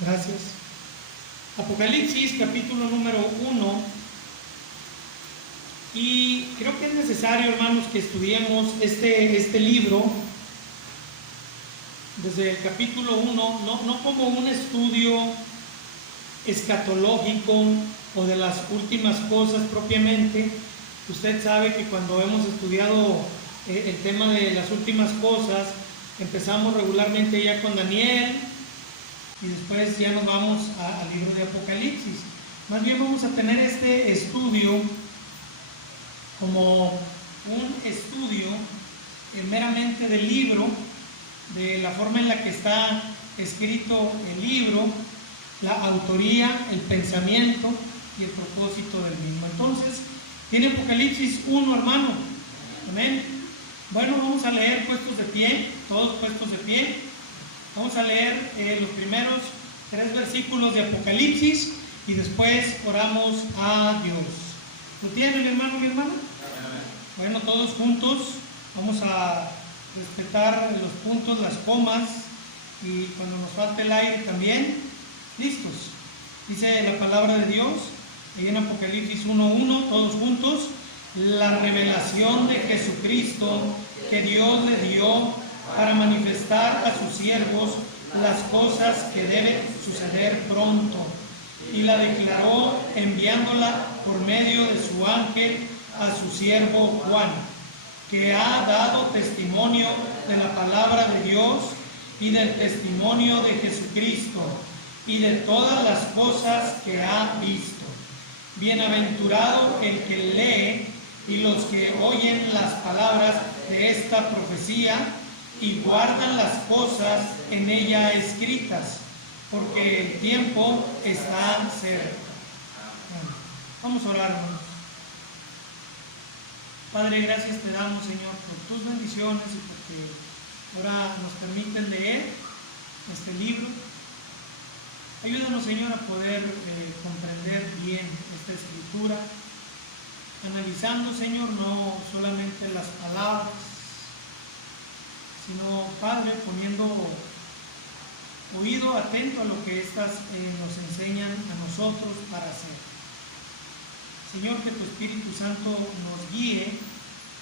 Gracias. Apocalipsis, capítulo número 1. Y creo que es necesario, hermanos, que estudiemos este libro desde el capítulo 1, no como un estudio escatológico o de las últimas cosas propiamente. Usted sabe que cuando hemos estudiado el tema de las últimas cosas, empezamos regularmente ya con Daniel y después ya nos vamos al libro de Apocalipsis. Más bien vamos a tener este estudio como un estudio meramente del libro, de la forma en la que está escrito el libro, la autoría, el pensamiento y el propósito del mismo. Entonces, tiene Apocalipsis 1, hermano. Amén. Bueno, vamos a leer puestos de pie, todos puestos de pie. Vamos a leer los primeros 3 versículos de Apocalipsis y después oramos a Dios. ¿Lo tienen, mi hermano, mi hermana? Bueno, todos juntos vamos a respetar los puntos, las comas y cuando nos falte el aire también. ¿Listos? Dice la palabra de Dios ahí en Apocalipsis 1:1, todos juntos: la revelación de Jesucristo que Dios le dio para manifestar a sus siervos las cosas que deben suceder pronto, y la declaró enviándola por medio de su ángel a su siervo Juan, que ha dado testimonio de la palabra de Dios y del testimonio de Jesucristo y de todas las cosas que ha visto. Bienaventurado el que lee y los que oyen las palabras de esta profecía y guardan las cosas en ella escritas, porque el tiempo está cerca. Vamos a orar, hermanos. Padre, gracias te damos, Señor, por tus bendiciones y porque ahora nos permiten leer este libro. Ayúdanos, Señor, a poder comprender bien esta escritura, analizando, Señor, no solamente las palabras, sino, Padre, poniendo oído atento a lo que éstas nos enseñan a nosotros para hacer. Señor, que tu Espíritu Santo nos guíe,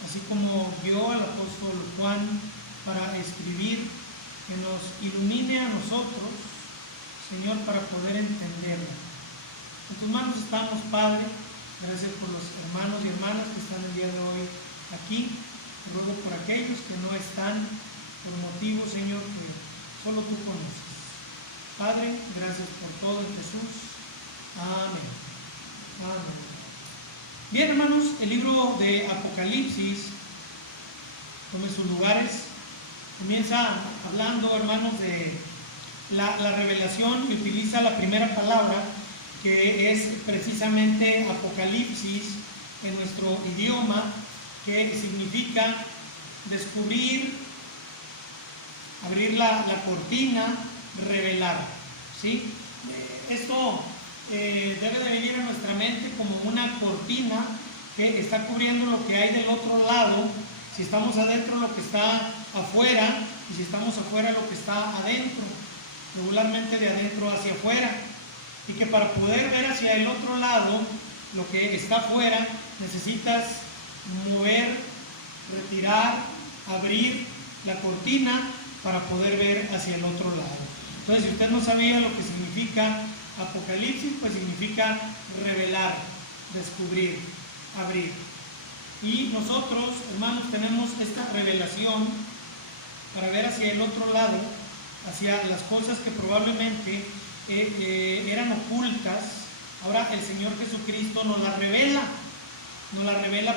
así como guió al apóstol Juan para escribir, que nos ilumine a nosotros, Señor, para poder entenderla. En tus manos estamos, Padre. Gracias por los hermanos y hermanas que están el día de hoy aquí. Te ruego por aquellos que no están, por motivos, Señor, que solo tú conoces. Padre, gracias por todo en Jesús. Amén. Amén. Bien, hermanos, el libro de Apocalipsis, tome sus lugares, comienza hablando, hermanos, de la revelación, y utiliza la primera palabra, que es precisamente Apocalipsis en nuestro idioma, que significa descubrir, abrir la cortina, revelar, ¿sí? Esto debe de venir a nuestra mente como una cortina que está cubriendo lo que hay del otro lado. Si estamos adentro, lo que está afuera, y si estamos afuera, lo que está adentro, regularmente de adentro hacia afuera, y que para poder ver hacia el otro lado lo que está afuera, necesitas mover, retirar, abrir la cortina para poder ver hacia el otro lado. Entonces, si usted no sabía lo que significa Apocalipsis, pues significa revelar, descubrir, abrir. Y nosotros, hermanos, tenemos esta revelación para ver hacia el otro lado, hacia las cosas que probablemente eran ocultas. Ahora el Señor Jesucristo nos las revela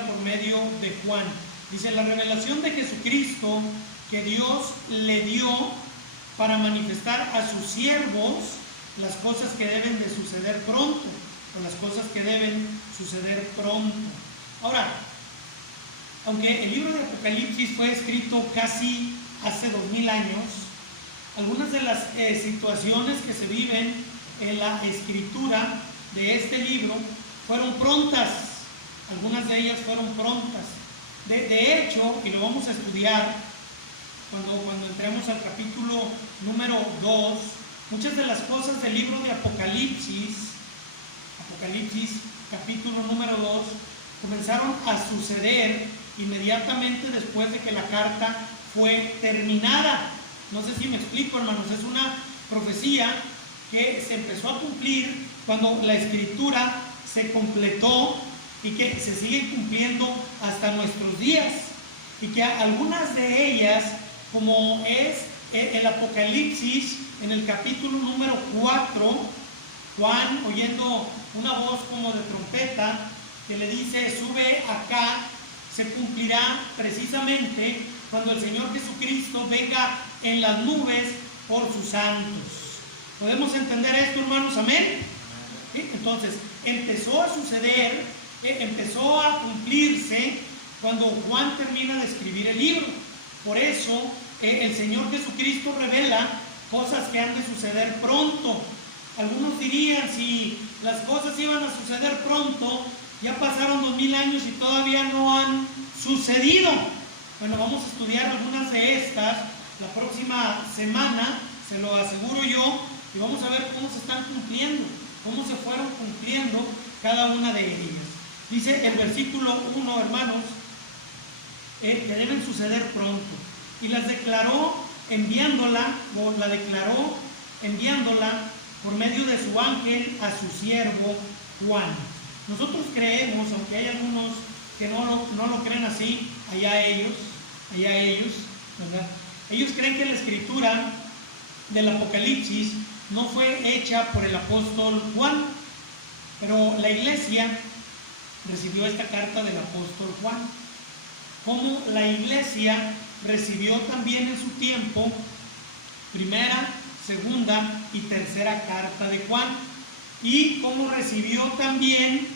por medio de Juan. Dice: la revelación de Jesucristo que Dios le dio para manifestar a sus siervos las cosas que deben de suceder pronto, o las cosas que deben suceder pronto. Ahora, aunque el libro de Apocalipsis fue escrito casi hace 2000 años, algunas de las situaciones que se viven en la escritura de este libro fueron prontas. Algunas de ellas fueron prontas. De hecho, y lo vamos a estudiar cuando entremos al capítulo número 2, Muchas de las cosas del libro de Apocalipsis capítulo número 2, comenzaron a suceder inmediatamente después de que la carta fue terminada. No sé si me explico, hermanos, es una profecía que se empezó a cumplir cuando la escritura se completó y que se sigue cumpliendo hasta nuestros días, y que algunas de ellas, como es el Apocalipsis en el capítulo número 4, Juan, oyendo una voz como de trompeta que le dice: sube acá, se cumplirá precisamente cuando el Señor Jesucristo venga en las nubes por sus santos. ¿Podemos entender esto, hermanos? Amén. ¿Sí? Entonces, empezó a suceder, empezó a cumplirse cuando Juan termina de escribir el libro. Por eso, el Señor Jesucristo revela cosas que han de suceder pronto. Algunos dirían, si las cosas iban a suceder pronto, ya pasaron 2000 años y todavía no han sucedido. Bueno, vamos a estudiar algunas de estas la próxima semana, se lo aseguro yo, y vamos a ver cómo se están cumpliendo, cómo se fueron cumpliendo cada una de ellas. Dice el versículo 1, hermanos, que deben suceder pronto. Y las declaró enviándola por medio de su ángel a su siervo Juan. Nosotros creemos, aunque hay algunos que no lo creen así, allá ellos, ¿verdad? Ellos creen que la escritura del Apocalipsis no fue hecha por el apóstol Juan, pero la iglesia recibió esta carta del apóstol Juan, como la iglesia recibió también en su tiempo primera, segunda y tercera carta de Juan, y como recibió también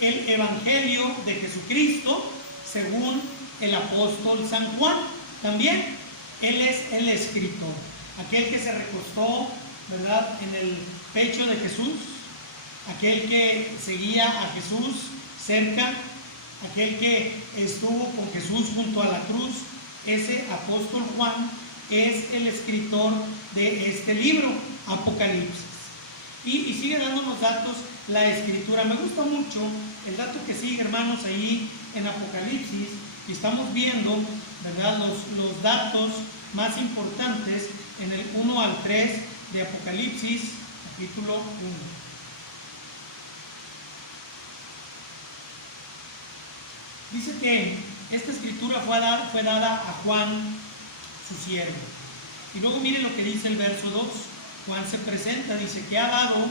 el Evangelio de Jesucristo según el apóstol San Juan. También él es el escritor, aquel que se recostó, ¿verdad?, en el pecho de Jesús, aquel que seguía a Jesús cerca, aquel que estuvo con Jesús junto a la cruz. Ese apóstol Juan es el escritor de este libro, Apocalipsis. Y sigue dándonos datos la escritura. Me gusta mucho el dato que sigue, hermanos, ahí en Apocalipsis, y estamos viendo, ¿verdad?, los datos más importantes en el 1 al 3 de Apocalipsis, capítulo 1. Dice que esta escritura fue dada a Juan, su siervo. Y luego miren lo que dice el verso 2. Juan se presenta, dice que ha dado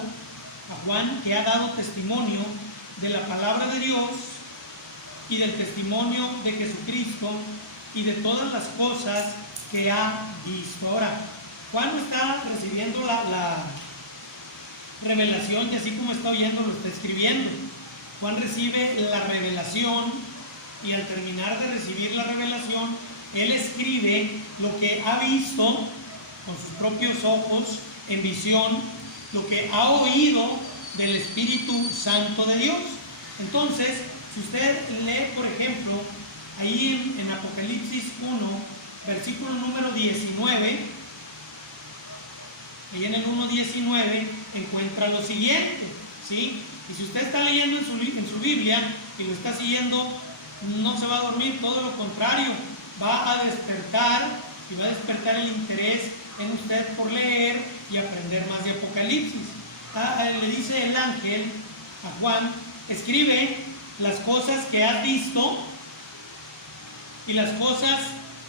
testimonio de la palabra de Dios y del testimonio de Jesucristo y de todas las cosas que ha visto. Ahora, Juan no está recibiendo la revelación y así como está oyendo lo está escribiendo. Juan recibe la revelación y al terminar de recibir la revelación, él escribe lo que ha visto con sus propios ojos en visión, lo que ha oído del Espíritu Santo de Dios. Entonces, si usted lee, por ejemplo, ahí en Apocalipsis 1, versículo número 19, ahí en el 1:19 encuentra lo siguiente, ¿sí? Y si usted está leyendo en su Biblia y lo está siguiendo, no se va a dormir, todo lo contrario, va a despertar y va a despertar el interés en usted por leer y aprender más de Apocalipsis. Le dice el ángel a Juan: escribe las cosas que has visto y las cosas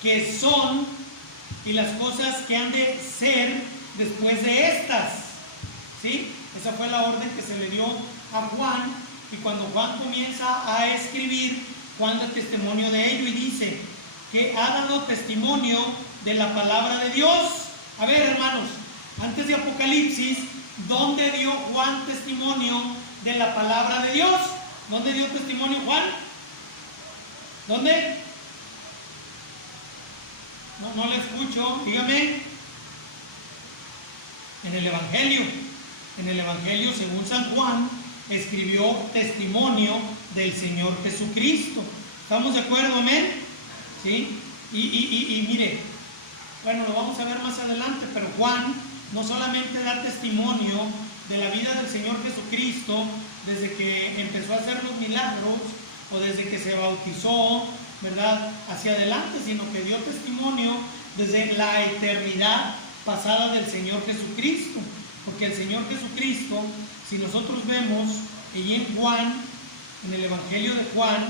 que son y las cosas que han de ser después de estas. ¿Sí? Esa fue la orden que se le dio a Juan, y cuando Juan comienza a escribir, Juan da testimonio de ello y dice que ha dado testimonio de la palabra de Dios. A ver, hermanos, antes de Apocalipsis, ¿dónde dio Juan testimonio de la palabra de Dios? ¿Dónde dio testimonio Juan? ¿Dónde? No le escucho, dígame. En el Evangelio. En el Evangelio, según San Juan, escribió testimonio del Señor Jesucristo. ¿Estamos de acuerdo? Amén. ¿Sí? Y mire, bueno, lo vamos a ver más adelante, pero Juan no solamente da testimonio de la vida del Señor Jesucristo desde que empezó a hacer los milagros o desde que se bautizó, ¿verdad?, hacia adelante, sino que dio testimonio desde la eternidad pasada del Señor Jesucristo. Porque el Señor Jesucristo, si nosotros vemos allí en Juan, en el Evangelio de Juan,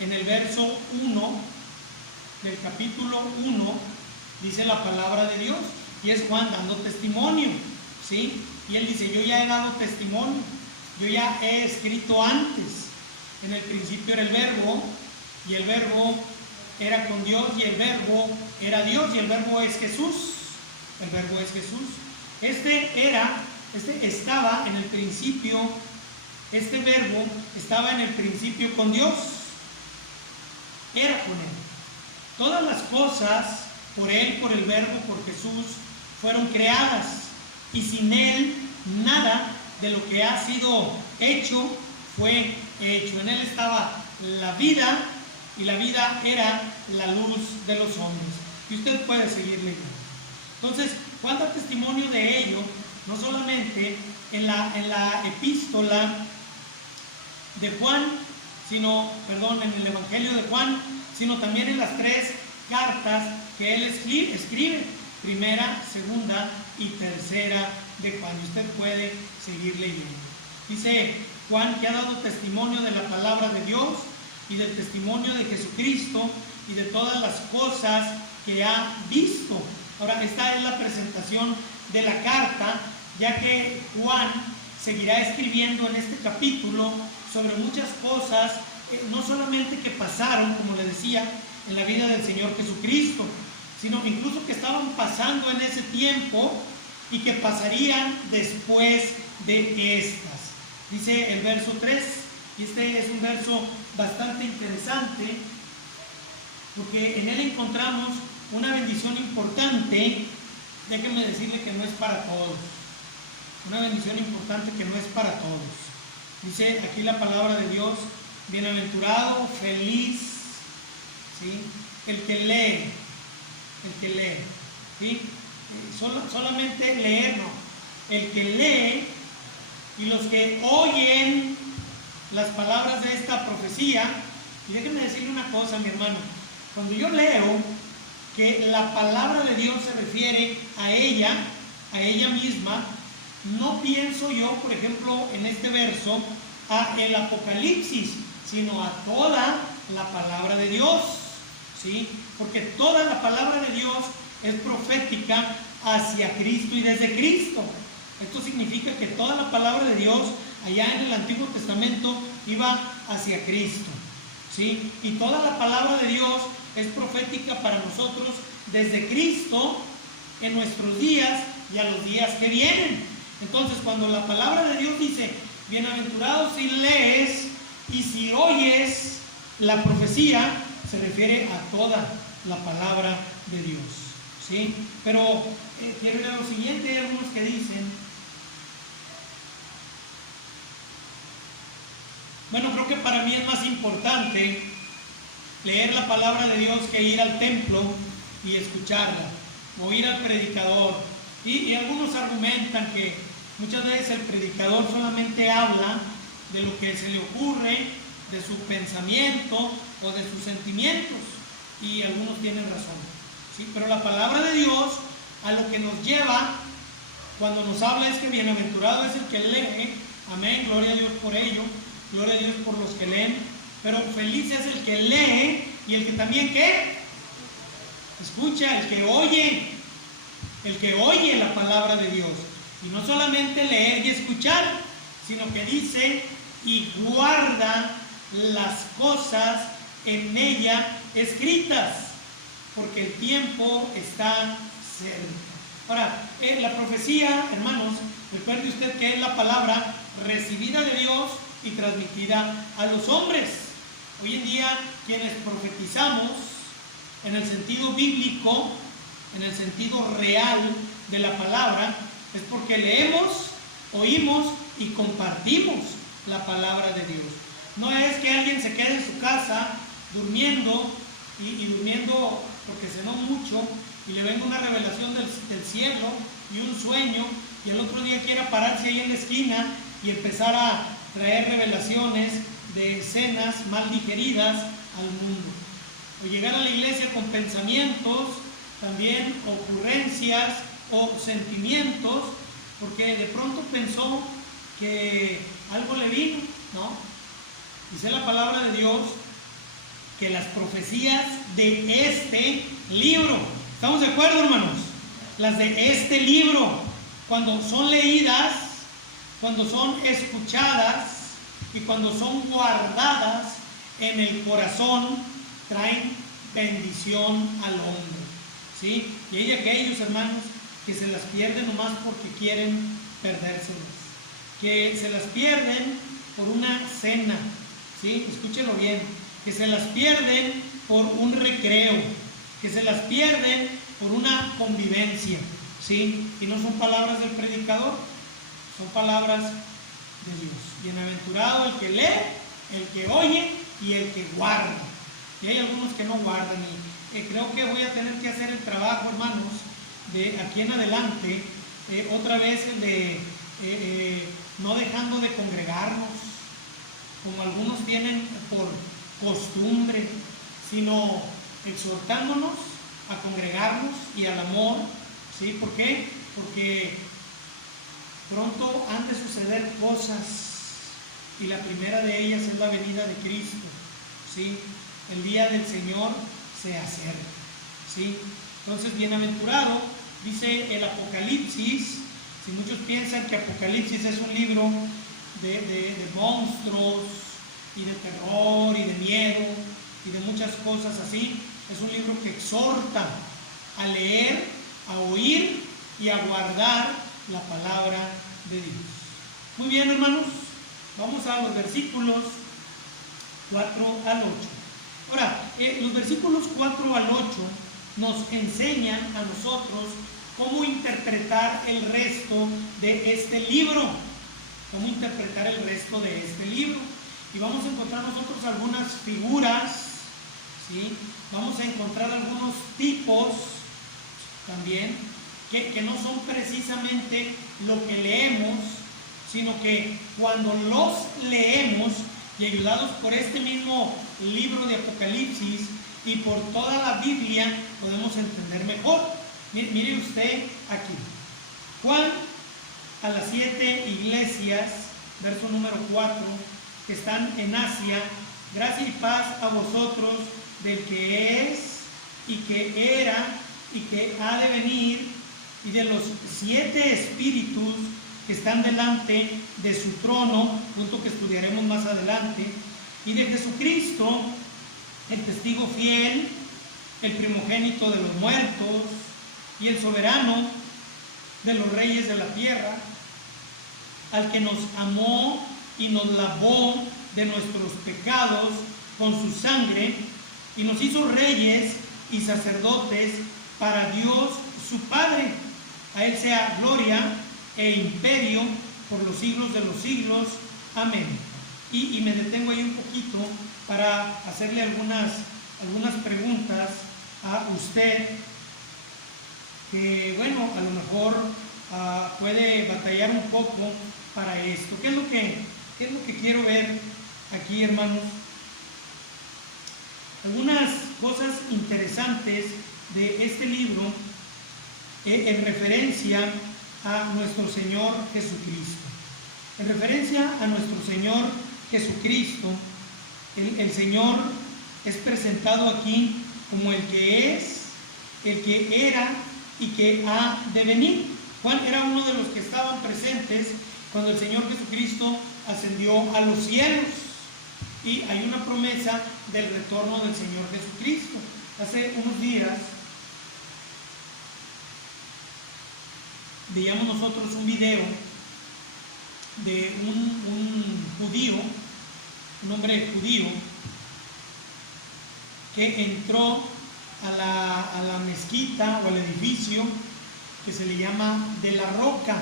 en el verso 1 del capítulo 1, dice la palabra de Dios, y es Juan dando testimonio, ¿sí? Y él dice, yo ya he dado testimonio, yo ya he escrito antes. En el principio era el Verbo, y el Verbo era con Dios, y el Verbo era Dios, y el Verbo es Jesús. El Verbo es Jesús. Estaba en el principio, este Verbo estaba en el principio con Dios. Era con Él. Todas las cosas, por Él, por el Verbo, por Jesús, fueron creadas. Y sin Él, nada de lo que ha sido hecho fue hecho. En Él estaba la vida, y la vida era la luz de los hombres. Y usted puede seguir leyendo. Entonces, Juan da testimonio de ello, no solamente en la epístola de Juan, en el Evangelio de Juan, sino también en las 3 cartas que él escribe, primera, segunda y tercera de Juan. Y usted puede seguir leyendo. Dice Juan que ha dado testimonio de la palabra de Dios y del testimonio de Jesucristo y de todas las cosas que ha visto. Ahora, esta es la presentación de la carta, ya que Juan seguirá escribiendo en este capítulo sobre muchas cosas, no solamente que pasaron, como le decía, en la vida del Señor Jesucristo, sino incluso que estaban pasando en ese tiempo y que pasarían después de estas. Dice el verso 3, y este es un verso bastante interesante, porque en él encontramos una bendición importante. Déjenme decirle que no es para todos. Una bendición importante que no es para todos. Dice aquí la palabra de Dios, bienaventurado, feliz, ¿sí?, el que lee, ¿sí? Solamente leer, no. El que lee y los que oyen las palabras de esta profecía. Y déjenme decirle una cosa, mi hermano. Cuando yo leo que la palabra de Dios se refiere a ella misma, no pienso yo, por ejemplo, en este verso, a el Apocalipsis, sino a toda la palabra de Dios, ¿sí? Porque toda la palabra de Dios es profética hacia Cristo y desde Cristo. Esto significa que toda la palabra de Dios allá en el Antiguo Testamento iba hacia Cristo, ¿sí? Y toda la palabra de Dios es profética para nosotros desde Cristo en nuestros días y a los días que vienen. Entonces, cuando la palabra de Dios dice, bienaventurado si lees y si oyes la profecía, se refiere a toda la palabra de Dios, ¿sí? Pero quiero leer lo siguiente. Hay algunos que dicen, bueno, creo que para mí es más importante leer la palabra de Dios que ir al templo y escucharla, o ir al predicador. Y algunos argumentan que muchas veces el predicador solamente habla de lo que se le ocurre, de su pensamiento o de sus sentimientos, y algunos tienen razón, ¿sí? Pero la palabra de Dios a lo que nos lleva cuando nos habla es que bienaventurado es el que lee, amén, gloria a Dios por ello, gloria a Dios por los que leen, pero feliz es el que lee y el que también, ¿qué? Escucha, el que oye la palabra de Dios. Y no solamente leer y escuchar, sino que dice, y guarda las cosas en ella escritas, porque el tiempo está cerca. Ahora, la profecía, hermanos, recuerde usted que es la palabra recibida de Dios y transmitida a los hombres. Hoy en día, quienes profetizamos en el sentido bíblico, en el sentido real de la palabra, es porque leemos, oímos y compartimos la palabra de Dios. No es que alguien se quede en su casa durmiendo y durmiendo porque cenó mucho y le venga una revelación del cielo y un sueño, y el otro día quiera pararse ahí en la esquina y empezar a traer revelaciones de escenas mal digeridas al mundo. O llegar a la iglesia con pensamientos, también ocurrencias o sentimientos, porque de pronto pensó que algo le vino, ¿no? Dice la palabra de Dios que las profecías de este libro, ¿estamos de acuerdo, hermanos? Las de este libro, cuando son leídas, cuando son escuchadas y cuando son guardadas en el corazón, traen bendición al hombre, ¿sí? Y hay aquellos, hermanos, que se las pierden nomás porque quieren perdérselas, que se las pierden por una cena, ¿sí? Escúchelo bien, que se las pierden por un recreo, que se las pierden por una convivencia, ¿sí? Y no son palabras del predicador, son palabras de Dios. Bienaventurado el que lee, el que oye y el que guarda. Y hay algunos que no guardan, y creo que voy a tener que hacer el trabajo, hermanos, de aquí en adelante, otra vez el de no dejando de congregarnos, como algunos tienen por costumbre, sino exhortándonos a congregarnos y al amor, ¿sí? ¿Por qué? Porque pronto han de suceder cosas, y la primera de ellas es la venida de Cristo, ¿sí? El día del Señor se acerca, ¿sí? Entonces, bienaventurado, dice el Apocalipsis. Si muchos piensan que Apocalipsis es un libro de monstruos y de terror y de miedo y de muchas cosas así, es un libro que exhorta a leer, a oír y a guardar la palabra de Dios. Muy bien, hermanos, vamos a los versículos 4 al 8. Ahora, los versículos 4 al 8 nos enseñan a nosotros cómo interpretar el resto de este libro. Cómo interpretar el resto de este libro. Y vamos a encontrar nosotros algunas figuras, ¿sí? Vamos a encontrar algunos tipos también que no son precisamente lo que leemos, sino que cuando los leemos y ayudados por este mismo libro de Apocalipsis y por toda la Biblia, podemos entender mejor. Mire usted aquí, Juan a las 7 iglesias, verso número 4, que están en Asia: gracia y paz a vosotros del que es y que era y que ha de venir, y de los 7 espíritus que están delante de su trono, punto que estudiaremos más adelante, y de Jesucristo, el testigo fiel, el primogénito de los muertos y el soberano de los reyes de la tierra, al que nos amó y nos lavó de nuestros pecados con su sangre y nos hizo reyes y sacerdotes para Dios su Padre. A él sea gloria e imperio por los siglos de los siglos. Amén. Y me detengo ahí un poquito para hacerle algunas preguntas a usted, que bueno, a lo mejor puede batallar un poco para esto. ¿Qué es lo que quiero ver aquí, hermanos? Algunas cosas interesantes de este libro en referencia a nuestro Señor Jesucristo. En referencia a nuestro Señor Jesucristo, el Señor es presentado aquí como el que es, el que era y que ha de venir. Juan era uno de los que estaban presentes cuando el Señor Jesucristo ascendió a los cielos, y hay una promesa del retorno del Señor Jesucristo. Hace unos días veíamos nosotros un video de un judío, un hombre judío, que entró a la mezquita o al edificio que se le llama de la Roca,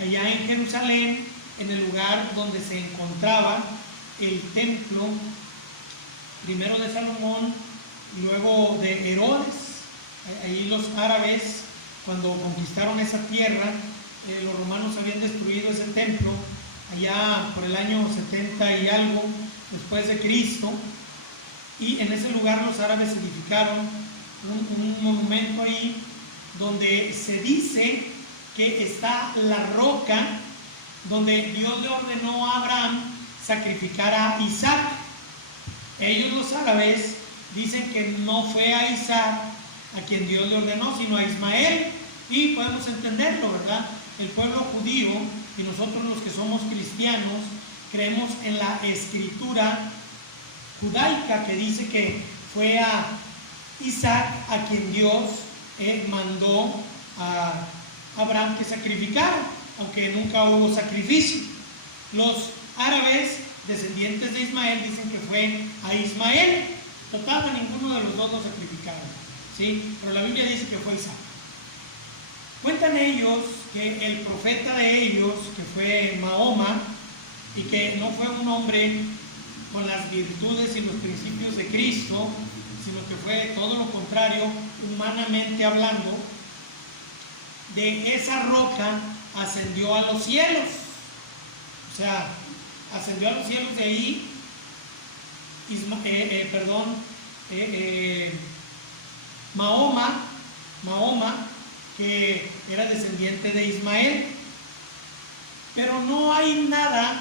allá en Jerusalén, en el lugar donde se encontraba el templo, primero de Salomón y luego de Herodes. Ahí los árabes cuando conquistaron esa tierra, los romanos habían destruido ese templo allá por el año 70 y algo después de Cristo, y en ese lugar los árabes edificaron un monumento ahí donde se dice que está la roca donde Dios le ordenó a Abraham sacrificar a Isaac. Ellos, los árabes, dicen que no fue a Isaac a quien Dios le ordenó, sino a Ismael, y podemos entenderlo, ¿verdad? El pueblo judío y nosotros los que somos cristianos creemos en la escritura judaica que dice que fue a Isaac a quien Dios mandó a Abraham que sacrificara, aunque nunca hubo sacrificio. Los árabes descendientes de Ismael dicen que fue a Ismael. Total, a ninguno de los dos lo sacrificaron, ¿sí? Pero la Biblia dice que fue Isaac. Cuentan ellos que el profeta de ellos, que fue Mahoma, y que no fue un hombre con las virtudes y los principios de Cristo, sino que fue todo lo contrario, humanamente hablando, de esa roca ascendió a los cielos. O sea, ascendió a los cielos de ahí, Mahoma, que era descendiente de Ismael. Pero no hay nada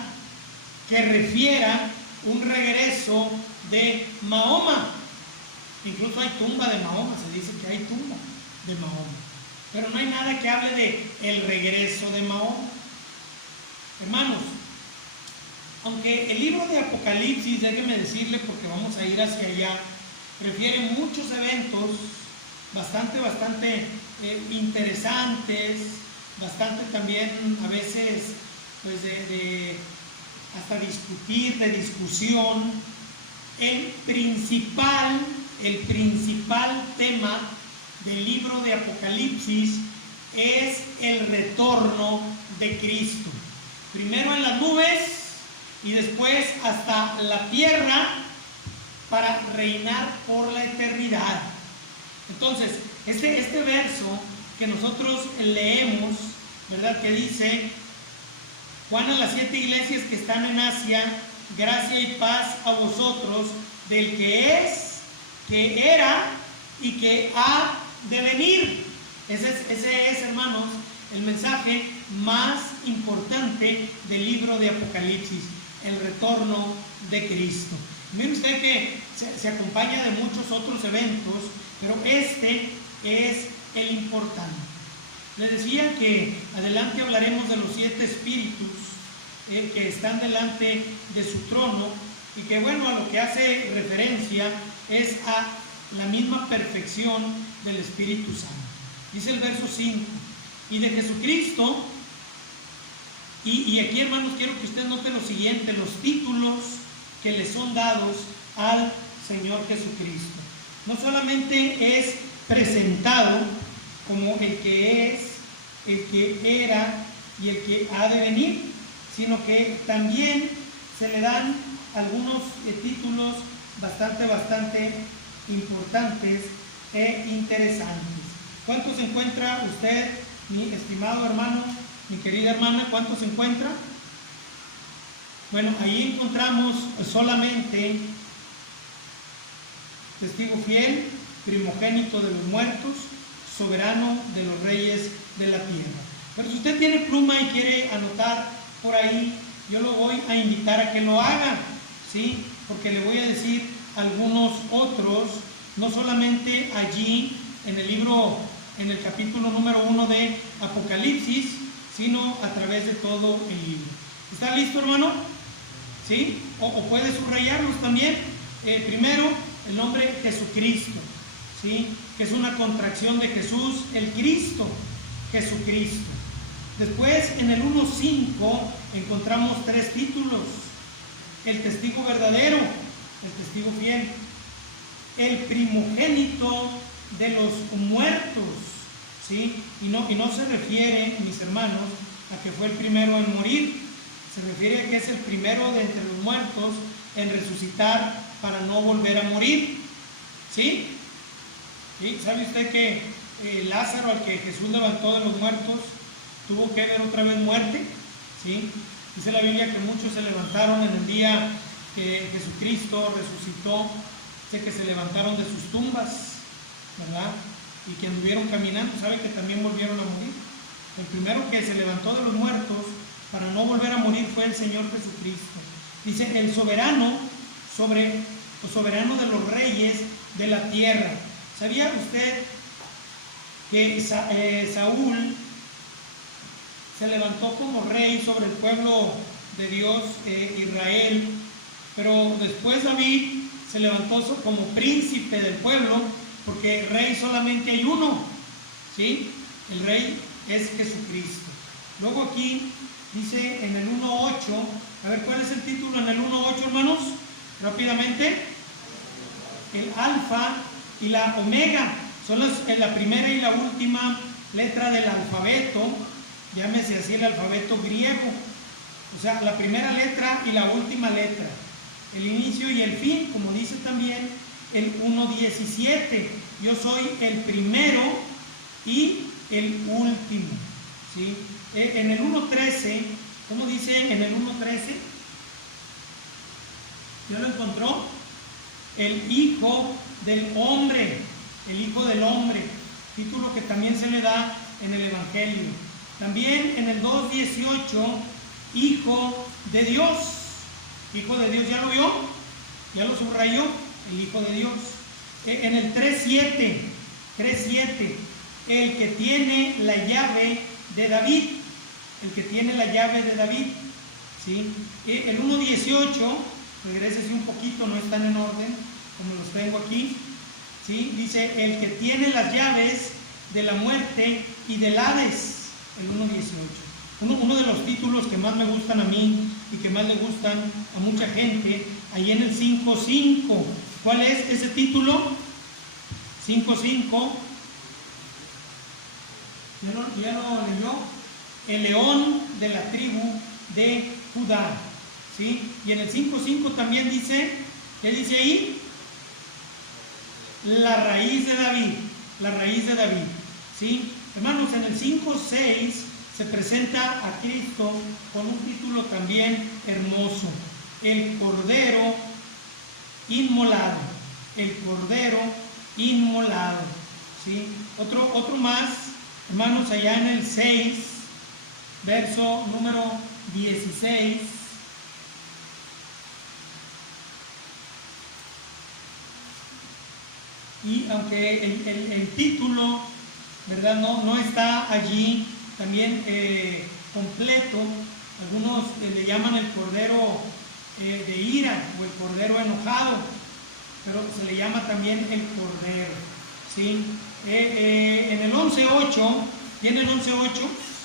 que refiera un regreso de Mahoma. Incluso hay tumba de Mahoma, se dice que hay tumba de Mahoma. Pero no hay nada que hable de el regreso de Mahoma. Hermanos, aunque el libro de Apocalipsis, déjenme decirle, porque vamos a ir hacia allá, refiere muchos eventos bastante interesantes, bastante también a veces pues de hasta discutir, de discusión. El principal tema del libro de Apocalipsis es el retorno de Cristo. Primero en las nubes y después hasta la tierra para reinar por la eternidad. Entonces, este verso que nosotros leemos, ¿verdad? Que dice: Juan a las 7 iglesias que están en Asia, gracia y paz a vosotros, del que es, que era y que ha de venir. Ese es, hermanos, el mensaje más importante del libro de Apocalipsis, el retorno de Cristo. Mire usted que se acompaña de muchos otros eventos, pero este es el importante. Le decía que adelante hablaremos de los 7 espíritus que están delante de su trono, y que bueno, a lo que hace referencia es a la misma perfección del Espíritu Santo. Dice el verso 5, y de Jesucristo, y aquí, hermanos, quiero que usted note lo siguiente: los títulos que le son dados al Señor Jesucristo. No solamente es presentado como el que es, el que era y el que ha de venir, sino que también se le dan algunos títulos bastante importantes e interesantes. ¿Cuántos se encuentra usted, mi estimado hermano, mi querida hermana? ¿Cuántos se encuentra? Bueno, ahí encontramos solamente testigo fiel, primogénito de los muertos, soberano de los reyes de la tierra. Pero si usted tiene pluma y quiere anotar por ahí, yo lo voy a invitar a que lo haga, ¿sí? Porque le voy a decir algunos otros, no solamente allí en el libro, en el capítulo número 1 de Apocalipsis, sino a través de todo el libro. ¿Está listo, hermano? ¿Sí? O puede subrayarlos también. Primero, el nombre Jesucristo, ¿sí? Que es una contracción de Jesús, el Cristo, Jesucristo. Después, en el 1.5 encontramos 3 títulos: el testigo verdadero, el testigo fiel, el primogénito de los muertos, ¿sí? Y no se refiere, mis hermanos, a que fue el primero en morir. Se refiere a que es el primero de entre los muertos en resucitar para no volver a morir, ¿sí? ¿Sí? ¿Sabe usted que Lázaro, al que Jesús levantó de los muertos, tuvo que ver otra vez muerte, ¿sí? Dice la Biblia que muchos se levantaron en el día que Jesucristo resucitó, dice que se levantaron de sus tumbas, ¿verdad? Y que anduvieron caminando, sabe que también volvieron a morir. El primero que se levantó de los muertos para no volver a morir fue el Señor Jesucristo. Dice, el soberano soberano de los reyes de la tierra. ¿Sabía usted que Saúl se levantó como rey sobre el pueblo de Dios, Israel? Pero después David se levantó como príncipe del pueblo, porque rey solamente hay uno, ¿sí? El rey es Jesucristo. Luego aquí dice en el 1.8, a ver, ¿cuál es el título en el 1.8, hermanos? Rápidamente, el alfa y la omega, son la primera y la última letra del alfabeto, llámese así el alfabeto griego, o sea, la primera letra y la última letra, el inicio y el fin, como dice también el 1.17, yo soy el primero y el último, ¿sí? En el 1.13, ¿cómo dice en el 1.13? ¿Ya lo encontró? El Hijo del Hombre, el Hijo del Hombre, título que también se le da en el Evangelio. También en el 2.18, Hijo de Dios. Hijo de Dios, ¿ya lo vio? ¿Ya lo subrayó? El Hijo de Dios. En el 3.7, el que tiene la llave de David. El que tiene la llave de David. ¿Sí? El 1.18, regrésese un poquito, no están en orden, como los tengo aquí. ¿Sí? Dice, el que tiene las llaves de la muerte y del Hades. El 1.18. Uno de los títulos que más me gustan a mí y que más le gustan a mucha gente, ahí en el 5.5. ¿Cuál es ese título? 5.5. ¿Ya lo leyó? El león de la tribu de Judá. ¿Sí? Y en el 5.5 también dice, ¿qué dice ahí? La raíz de David. La raíz de David. ¿Sí? Hermanos, en el 5.6 se presenta a Cristo con un título también hermoso: el Cordero inmolado. El Cordero inmolado. ¿Sí? Otro más, hermanos, allá en el 6, verso número 16. Y aunque el título, ¿verdad?, no está allí también completo, algunos le llaman el Cordero de ira o el Cordero enojado, pero se le llama también el Cordero, ¿sí? En el 11.8, ¿tiene el 11.8?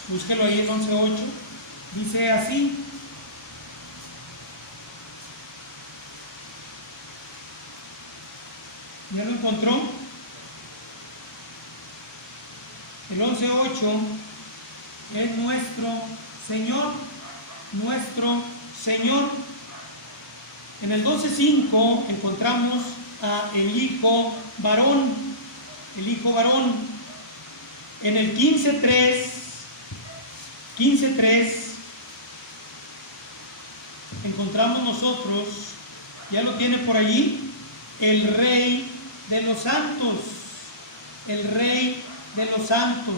Búsquelo ahí, el 11.8, dice así: ¿ya lo encontró? El 11.8 es nuestro Señor, nuestro Señor. En el 12.5 encontramos a el Hijo varón, el Hijo varón. En el 15.3 encontramos nosotros, ya lo tiene por allí, el Rey de los Santos, el Rey de los Santos,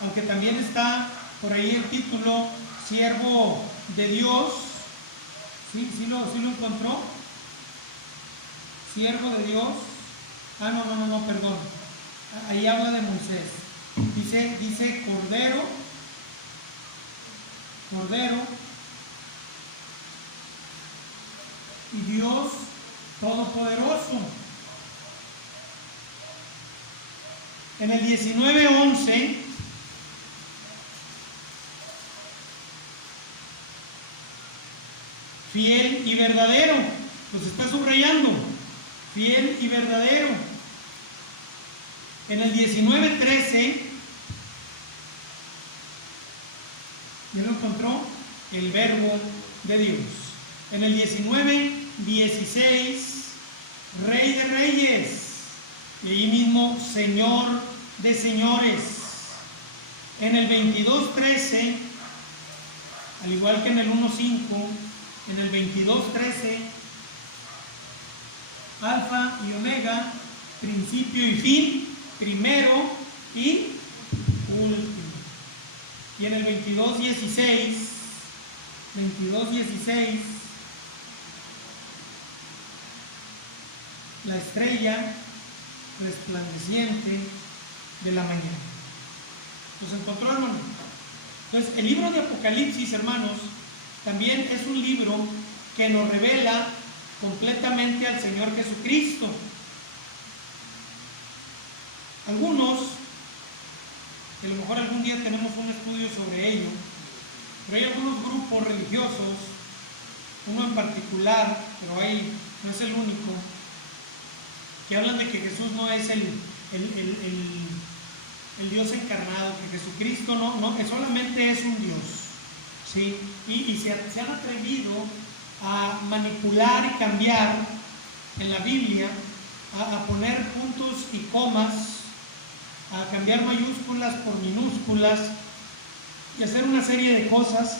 aunque también está por ahí el título Siervo de Dios. ¿Sí lo encontró? Siervo de Dios. No, perdón, ahí habla de Moisés, dice Cordero y Dios Todopoderoso. En el 19.11 fiel y verdadero, los está subrayando, fiel y verdadero. En el 19.13, ¿ya lo encontró? El Verbo de Dios. En el 19.16, Rey de Reyes. Y ahí mismo, Señor de señores. En el 22:13, al igual que en el 1:5, en el 22:13, Alfa y Omega, principio y fin, primero y último. Y en el 22:16, la estrella resplandeciente de la mañana. ¿Los encontró, hermano? Entonces, el libro de Apocalipsis, hermanos, también es un libro que nos revela completamente al Señor Jesucristo. Algunos, a lo mejor algún día tenemos un estudio sobre ello, pero hay algunos grupos religiosos, uno en particular, pero ahí no es el único, que hablan de que Jesús no es el Dios encarnado, que Jesucristo no, que solamente es un Dios, ¿sí? Y se han atrevido a manipular y cambiar en la Biblia, a poner puntos y comas, a cambiar mayúsculas por minúsculas y hacer una serie de cosas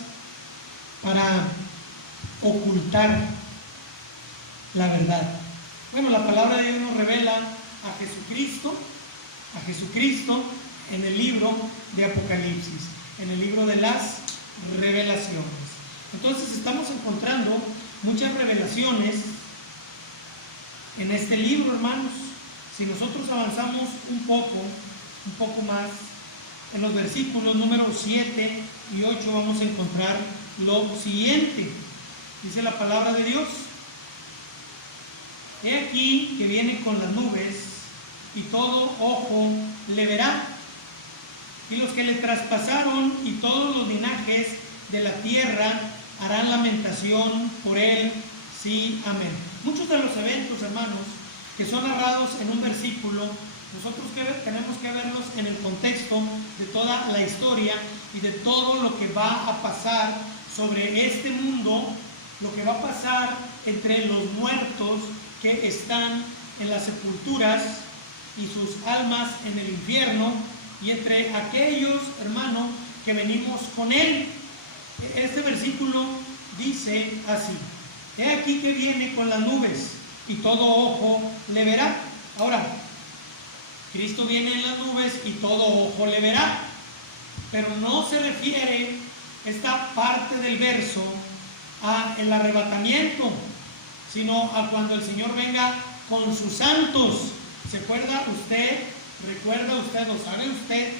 para ocultar la verdad. Bueno, la palabra de Dios nos revela a Jesucristo en el libro de Apocalipsis, en el libro de las revelaciones. Entonces estamos encontrando muchas revelaciones en este libro, hermanos. Si nosotros avanzamos un poco más, en los versículos números 7 y 8 vamos a encontrar lo siguiente. Dice la palabra de Dios: he aquí que viene con las nubes, y todo ojo le verá, y los que le traspasaron y todos los linajes de la tierra harán lamentación por él. Sí, amén. Muchos de los eventos, hermanos, que son narrados en un versículo, nosotros tenemos que verlos en el contexto de toda la historia y de todo lo que va a pasar sobre este mundo, lo que va a pasar entre los muertos que están en las sepulturas y sus almas en el infierno, y entre aquellos, hermanos, que venimos con él. Este versículo dice así: he aquí que viene con las nubes, y todo ojo le verá. Ahora, Cristo viene en las nubes y todo ojo le verá, pero no se refiere esta parte del verso a el arrebatamiento, sino a cuando el Señor venga con sus santos. ¿Se acuerda usted? ¿Recuerda usted o sabe usted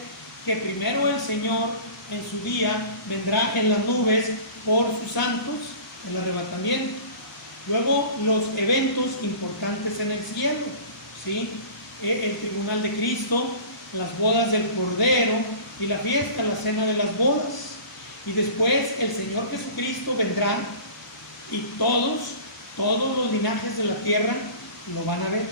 que primero el Señor en su día vendrá en las nubes por sus santos, el arrebatamiento? Luego los eventos importantes en el cielo, ¿sí? El tribunal de Cristo, las bodas del Cordero y la fiesta, la cena de las bodas. Y después el Señor Jesucristo vendrá y todos los linajes de la tierra lo van a ver.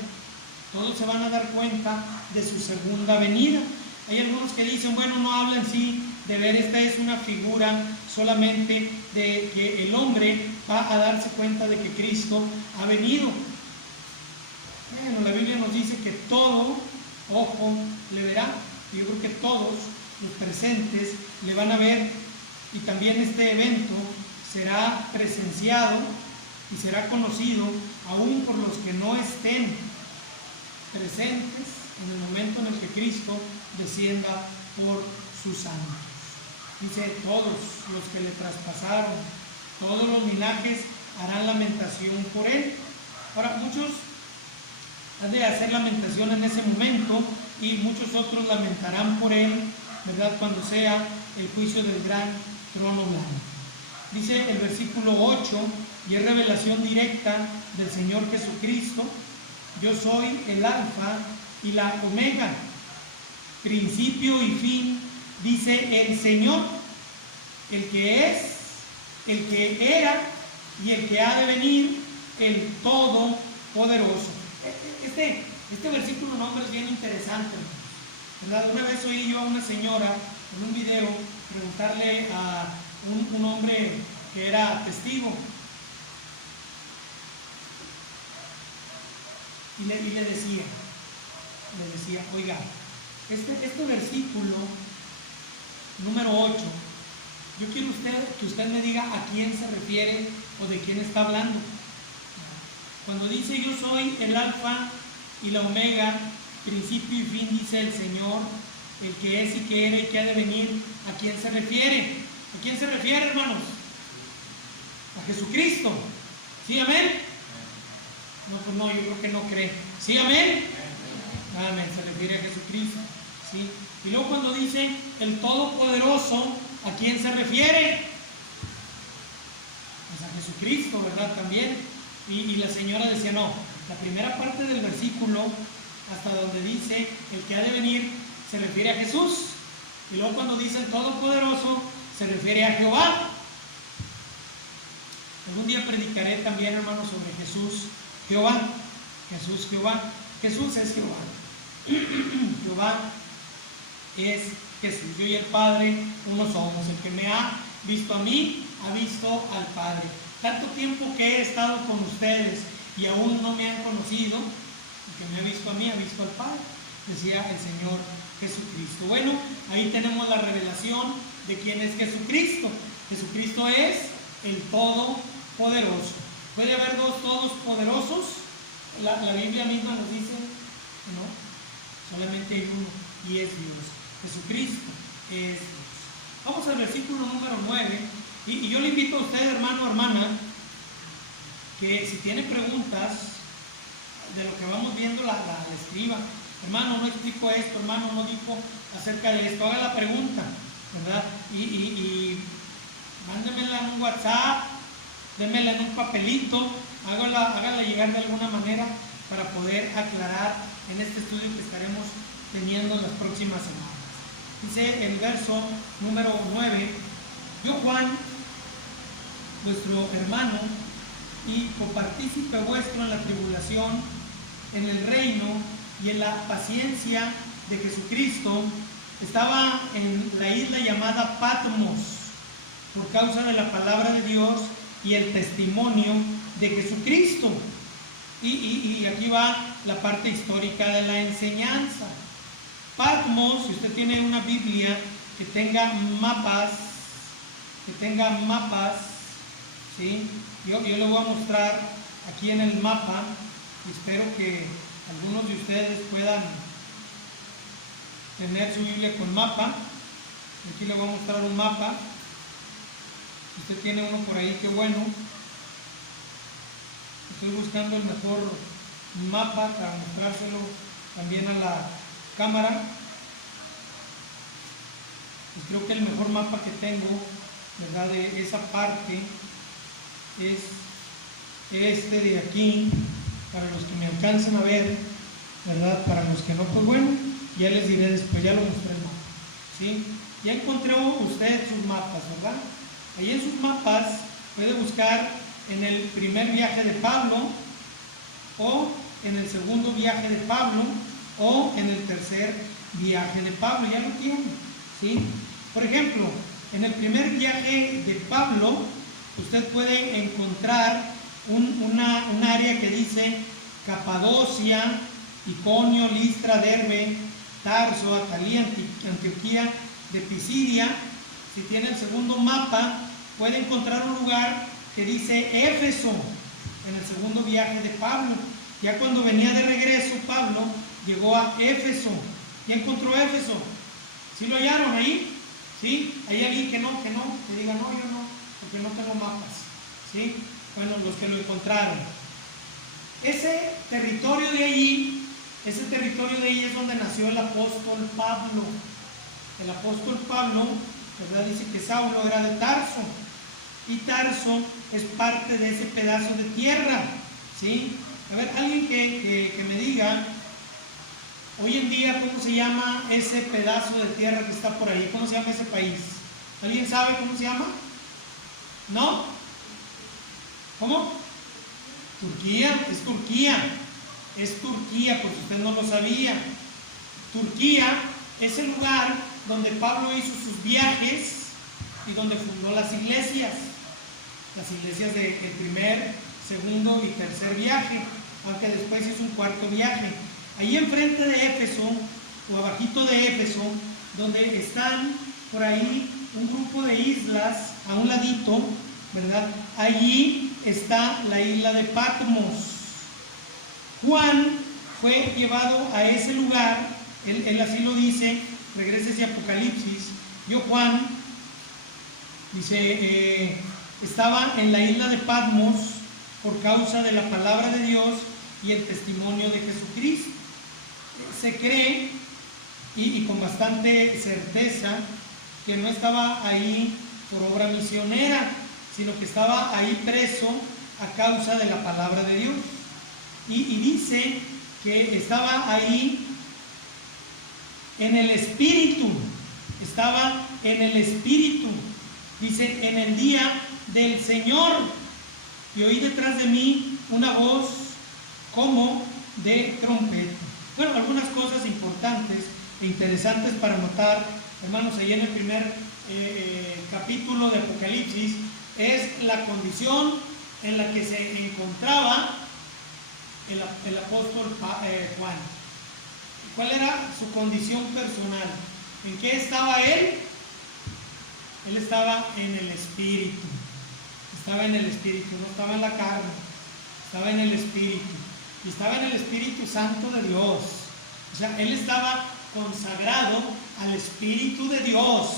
Todos se van a dar cuenta de su segunda venida. Hay algunos que dicen, bueno, no hablan sí de ver, esta es una figura solamente de que el hombre va a darse cuenta de que Cristo ha venido. Bueno, la Biblia nos dice que todo ojo le verá. Yo creo que todos los presentes le van a ver, y también este evento será presenciado y será conocido aún por los que no estén presentes en el momento en el que Cristo descienda por sus santos. Dice, todos los que le traspasaron, todos los linajes harán lamentación por él. Ahora, muchos han de hacer lamentación en ese momento, y muchos otros lamentarán por él, ¿verdad?, cuando sea el juicio del gran trono blanco. Dice el versículo 8, y es revelación directa del Señor Jesucristo: yo soy el Alfa y la Omega, principio y fin, dice el Señor, el que es, el que era y el que ha de venir, el Todopoderoso. Este versículo nombre es bien interesante, ¿verdad? Una vez oí yo a una señora en un video preguntarle a un hombre que era testigo, y le decía, oiga, Este versículo número 8, yo quiero que usted me diga a quién se refiere o de quién está hablando. Cuando dice yo soy el alfa y la omega, principio y fin, dice el Señor, el que es y que era y que ha de venir, ¿a quién se refiere? ¿A quién se refiere, hermanos? A Jesucristo. ¿Sí, amén? No, pues no, yo creo que no cree. ¿Sí, amén? Amén, se refiere a Jesucristo. ¿Sí? Y luego cuando dice el Todopoderoso, ¿a quién se refiere? Pues a Jesucristo, ¿verdad? También. Y la señora decía, no, la primera parte del versículo, hasta donde dice el que ha de venir, se refiere a Jesús. Y luego cuando dice el Todopoderoso, se refiere a Jehová. Algún día predicaré también, hermanos, sobre Jesús, Jehová. Jesús, Jehová. Jesús es Jehová. Jehová es Jesús. Yo y el Padre uno somos. El que me ha visto a mí, ha visto al Padre. Tanto tiempo que he estado con ustedes y aún no me han conocido, el que me ha visto a mí, ha visto al Padre, decía el Señor Jesucristo. Bueno, ahí tenemos la revelación de quién es Jesucristo. Jesucristo es el Todopoderoso. ¿Puede haber dos todos poderosos? La Biblia misma nos dice, no, solamente hay uno, y es Dios. Jesucristo es Dios. Vamos al versículo número 9, y yo le invito a usted, hermano, hermana, que si tiene preguntas de lo que vamos viendo, la escriba. Hermano, no explico esto, hermano, no dijo acerca de esto, haga la pregunta, ¿verdad? Y mándemela en un WhatsApp, démela en un papelito, hágala llegar de alguna manera para poder aclarar en este estudio que estaremos teniendo en las próximas semanas. Dice el verso número 9, yo Juan, vuestro hermano y copartícipe vuestro en la tribulación, en el reino y en la paciencia de Jesucristo, estaba en la isla llamada Patmos por causa de la palabra de Dios y el testimonio de Jesucristo. Y aquí va la parte histórica de la enseñanza. Patmos, si usted tiene una Biblia que tenga mapas, ¿sí? Yo le voy a mostrar aquí en el mapa, y espero que algunos de ustedes puedan tener su Biblia con mapa. Aquí le voy a mostrar un mapa. Si usted tiene uno por ahí, qué bueno. Estoy buscando el mejor mapa para mostrárselo también a la cámara. Pues creo que el mejor mapa que tengo, ¿verdad?, de esa parte es este de aquí, para los que me alcancen a ver, ¿verdad? Para los que no, pues bueno, ya les diré después, ya lo mostré el mapa, ¿sí? Ya encontró usted sus mapas, ¿verdad? Ahí en sus mapas puede buscar en el primer viaje de Pablo, o en el segundo viaje de Pablo, o en el tercer viaje de Pablo. Ya lo tiene, ¿sí? Por ejemplo, en el primer viaje de Pablo, usted puede encontrar un área que dice Capadocia, Iconio, Listra, Derbe, Tarso, Atalía, Antioquía de Pisidia. Si tiene el segundo mapa, puede encontrar un lugar que dice Éfeso, en el segundo viaje de Pablo. Ya cuando venía de regreso, Pablo llegó a Éfeso. ¿Ya encontró Éfeso? ¿Sí lo hallaron ahí? ¿Sí? ¿Hay alguien que diga no, yo no, porque no tengo mapas? ¿Sí? Bueno, los que lo encontraron. Ese territorio de ahí es donde nació el apóstol Pablo. El apóstol Pablo, ¿verdad?, dice que Saulo era de Tarso, y Tarso es parte de ese pedazo de tierra, ¿sí? A ver, alguien que me diga, hoy en día, ¿cómo se llama ese pedazo de tierra que está por ahí? ¿Cómo se llama ese país? ¿Alguien sabe cómo se llama? ¿No? ¿Cómo? Turquía, es Turquía, por si usted no lo sabía. Turquía es el lugar donde Pablo hizo sus viajes y donde fundó las iglesias del primer, segundo y tercer viaje, aunque después hizo un cuarto viaje. Ahí enfrente de Éfeso o abajito de Éfeso, donde están por ahí un grupo de islas a un ladito, ¿verdad? Allí está la isla de Patmos. Juan fue llevado a ese lugar, él así lo dice, regrese a Apocalipsis. Yo, Juan, dice, estaba en la isla de Patmos por causa de la palabra de Dios y el testimonio de Jesucristo. Se cree, y con bastante certeza, que no estaba ahí por obra misionera, sino que estaba ahí preso a causa de la palabra de Dios. Y dice que estaba ahí en el Espíritu, estaba en el Espíritu, dice, en el día del Señor, y oí detrás de mí una voz como de trompeta. Bueno, algunas cosas importantes e interesantes para notar, hermanos, ahí en el primer capítulo de Apocalipsis, es la condición en la que se encontraba el apóstol Juan. ¿Cuál era su condición personal? ¿En qué estaba él? Él estaba en el Espíritu. Estaba en el Espíritu, no estaba en la carne. Estaba en el Espíritu. Y estaba en el Espíritu Santo de Dios. O sea, él estaba consagrado al Espíritu de Dios.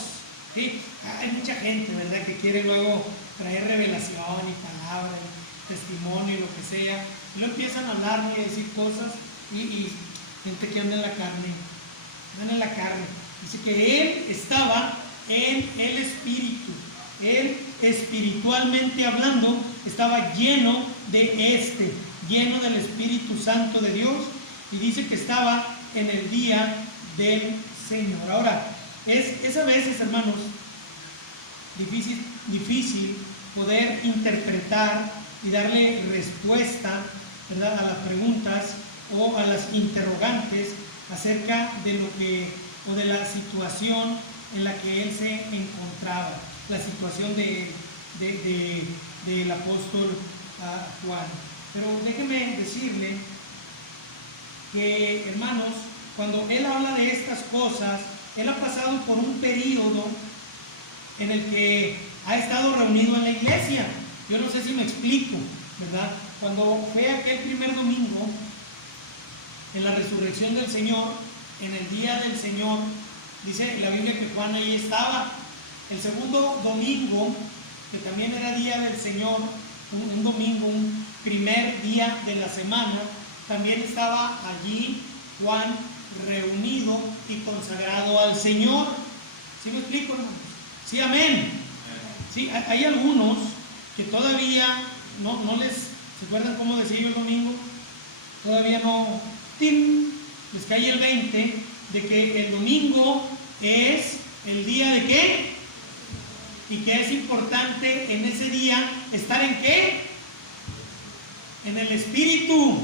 ¿Sí? Hay mucha gente, ¿verdad?, que quiere luego traer revelación y palabra y testimonio y lo que sea. Y luego empiezan a hablar y a decir cosas y gente que anda en la carne. Anda en la carne. Dice que él estaba en el Espíritu. Él, espiritualmente hablando, estaba lleno lleno del Espíritu Santo de Dios, y dice que estaba en el día del Señor. Ahora, es a veces, hermanos, difícil poder interpretar y darle respuesta, ¿verdad?, a las preguntas o a las interrogantes acerca de lo que, o de la situación en la que él se encontraba, la situación del apóstol Juan. Pero déjeme decirle que, hermanos, cuando él habla de estas cosas, él ha pasado por un periodo en el que ha estado reunido en la iglesia. Yo no sé si me explico, ¿verdad? Cuando fue aquel primer domingo, en la resurrección del Señor, en el día del Señor, dice la Biblia que Juan ahí estaba. El segundo domingo, que también era día del Señor, un domingo, un primer día de la semana, también estaba allí Juan reunido y consagrado al Señor. ¿Sí me explico, hermanos? Sí, amén. Sí, hay algunos que todavía no les, ¿se acuerdan cómo decía yo el domingo? Todavía no, ¡tim!, les cae el 20 de que el domingo es el día de ¿qué? Y que es importante en ese día estar ¿en qué? En el Espíritu.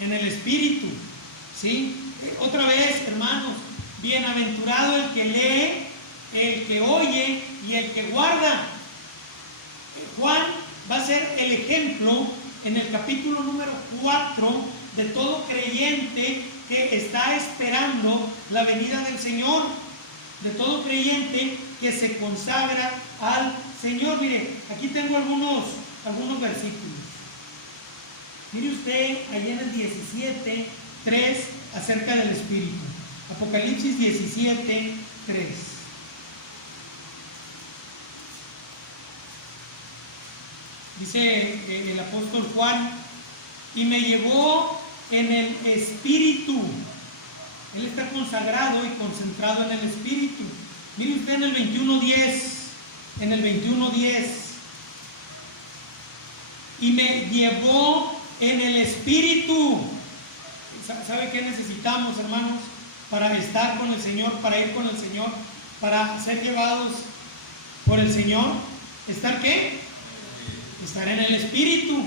En el Espíritu. ¿Sí? Otra vez, hermanos, bienaventurado el que lee, el que oye y el que guarda. Juan va a ser el ejemplo en el capítulo número 4 de todo creyente que está esperando la venida del Señor, de todo creyente que se consagra al Señor. Mire, aquí tengo algunos versículos. Mire usted allí en el 17:3 acerca del Espíritu. Apocalipsis 17:3. Dice el apóstol Juan: y me llevó en el Espíritu. Él está consagrado y concentrado en el Espíritu. Mire usted en el 21:10. En el 21:10. Y me llevó en el Espíritu. ¿Sabe qué necesitamos, hermanos, para estar con el Señor, para ir con el Señor, para ser llevados por el Señor? ¿Estar qué? Estar en el Espíritu.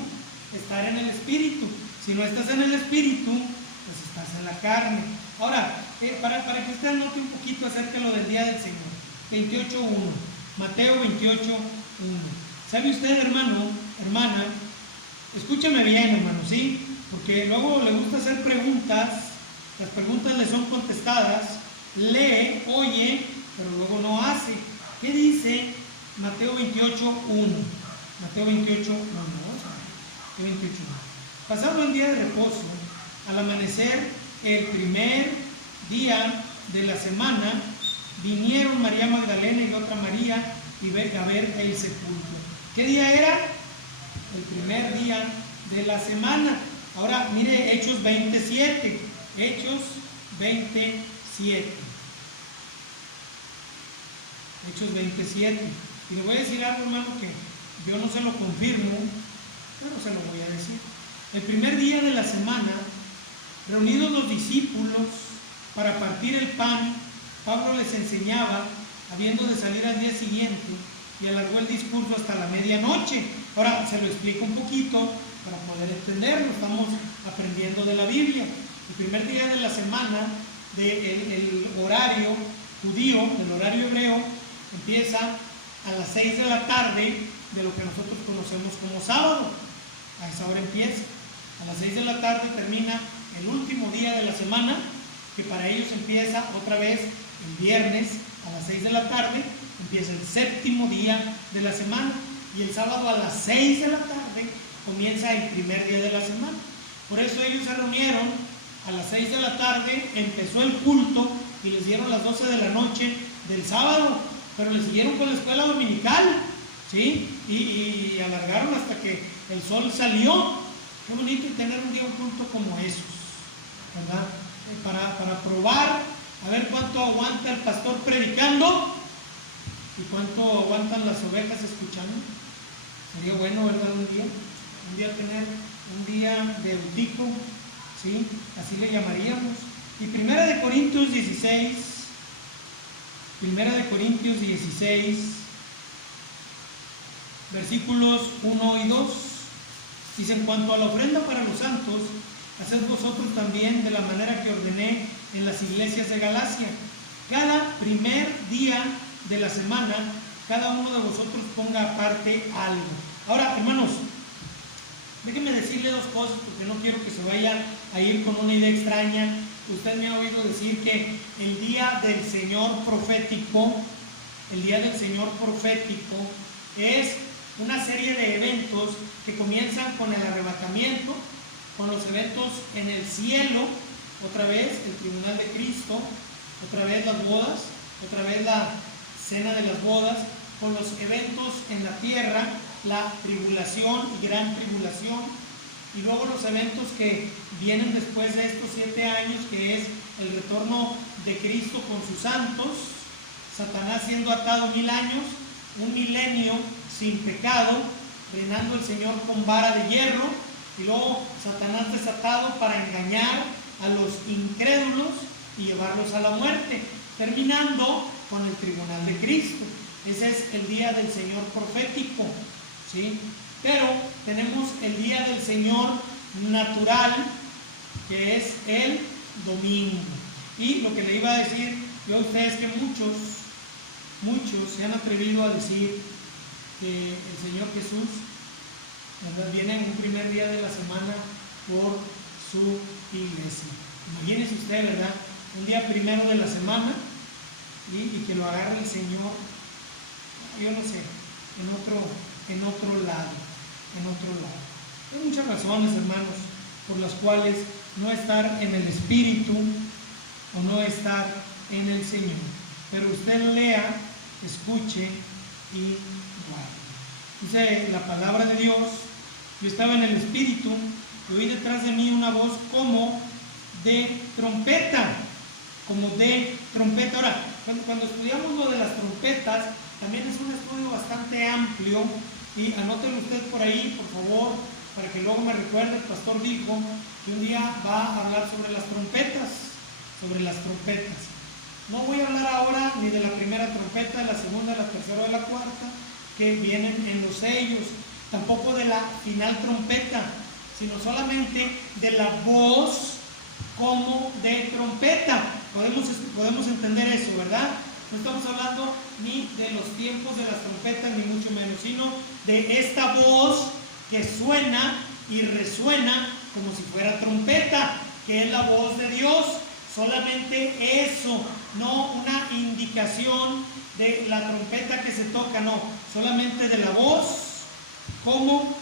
Estar en el Espíritu. Si no estás en el Espíritu, pues estás en la carne. Ahora, para que usted note un poquito acerca de lo del día del Señor. 28:1. Mateo 28:1. ¿Sabe usted, hermano, hermana? Escúcheme bien, hermano, ¿sí? Porque luego le gusta hacer preguntas Las preguntas le son contestadas, lee, oye, pero luego no hace. ¿Qué dice Mateo 28:1? Mateo 28:1. Mateo 28:1. Pasado el día de reposo, al amanecer el primer día de la semana, vinieron María Magdalena y otra María a ver el sepulcro. ¿Qué día era? El primer día de la semana. Ahora mire Hechos 27. Hechos 27. Hechos 27. Y le voy a decir algo, hermano, que yo no se lo confirmo, pero se lo voy a decir. El primer día de la semana, reunidos los discípulos para partir el pan, Pablo les enseñaba, habiendo de salir al día siguiente, y alargó el discurso hasta la medianoche. Ahora se lo explico un poquito para poder entenderlo. Estamos aprendiendo de la Biblia. El primer día de la semana, el horario judío, el horario hebreo, empieza a las 6 de la tarde de lo que nosotros conocemos como sábado. A esa hora empieza. A las 6 de la tarde termina el último día de la semana, que para ellos empieza otra vez el viernes a las 6 de la tarde, empieza el séptimo día de la semana, y el sábado a las 6 de la tarde comienza el primer día de la semana. Por eso ellos se reunieron a las 6 de la tarde, empezó el culto y les dieron las 12 de la noche del sábado, pero les siguieron con la escuela dominical, ¿sí? Y alargaron hasta que el sol salió. Qué bonito tener un día, un culto como esos, ¿verdad? Para probar, a ver cuánto aguanta el pastor predicando y cuánto aguantan las ovejas escuchando. Sería bueno, ¿verdad? Un día tener un día de eutico, ¿sí? Así le llamaríamos. Y Primera de Corintios 16, versículos 1 y 2, dice: en cuanto a la ofrenda para los santos, haced vosotros también de la manera que ordené en las iglesias de Galacia. Cada primer día de la semana, cada uno de vosotros ponga aparte algo. Ahora, hermanos, déjenme decirle dos cosas, porque no quiero que se vaya a ir con una idea extraña. Usted me ha oído decir que el día del Señor profético, es una serie de eventos que comienzan con el arrebatamiento, con los eventos en el cielo, otra vez el tribunal de Cristo, otra vez las bodas, otra vez la cena de las bodas, con los eventos en la tierra, la tribulación y gran tribulación, y luego los eventos que vienen después de estos 7 años, que es el retorno de Cristo con sus santos, Satanás siendo atado 1000 años, un milenio sin pecado, reinando el Señor con vara de hierro, y luego Satanás desatado para engañar a los incrédulos y llevarlos a la muerte, terminando con el tribunal de Cristo. Ese es el día del Señor profético, ¿sí? Pero tenemos el día del Señor natural, que es el domingo. Y lo que le iba a decir yo a ustedes es que muchos se han atrevido a decir que el Señor Jesús, ¿verdad?, viene en un primer día de la semana por su iglesia. Imagínense usted, ¿verdad?, un día primero de la semana y que lo agarre el Señor, yo no sé, en otro lado. Hay muchas razones, hermanos, por las cuales no estar en el Espíritu o no estar en el Señor. Pero usted lea, escuche y guarde. Dice la palabra de Dios: yo estaba en el Espíritu y oí detrás de mí una voz como de trompeta. Ahora, cuando estudiamos lo de las trompetas, también es un estudio bastante amplio, y anótelo usted por ahí, por favor, para que luego me recuerde. El pastor dijo que un día va a hablar sobre las trompetas. No voy a hablar ahora ni de la primera trompeta, de la segunda, de la tercera o de la cuarta, que vienen en los sellos, tampoco de la final trompeta, sino solamente de la voz como de trompeta. Podemos entender eso, ¿verdad? No estamos hablando ni de los tiempos de las trompetas, ni mucho menos, sino de esta voz que suena y resuena como si fuera trompeta, que es la voz de Dios, solamente eso, no una indicación de la trompeta que se toca, no, solamente de la voz como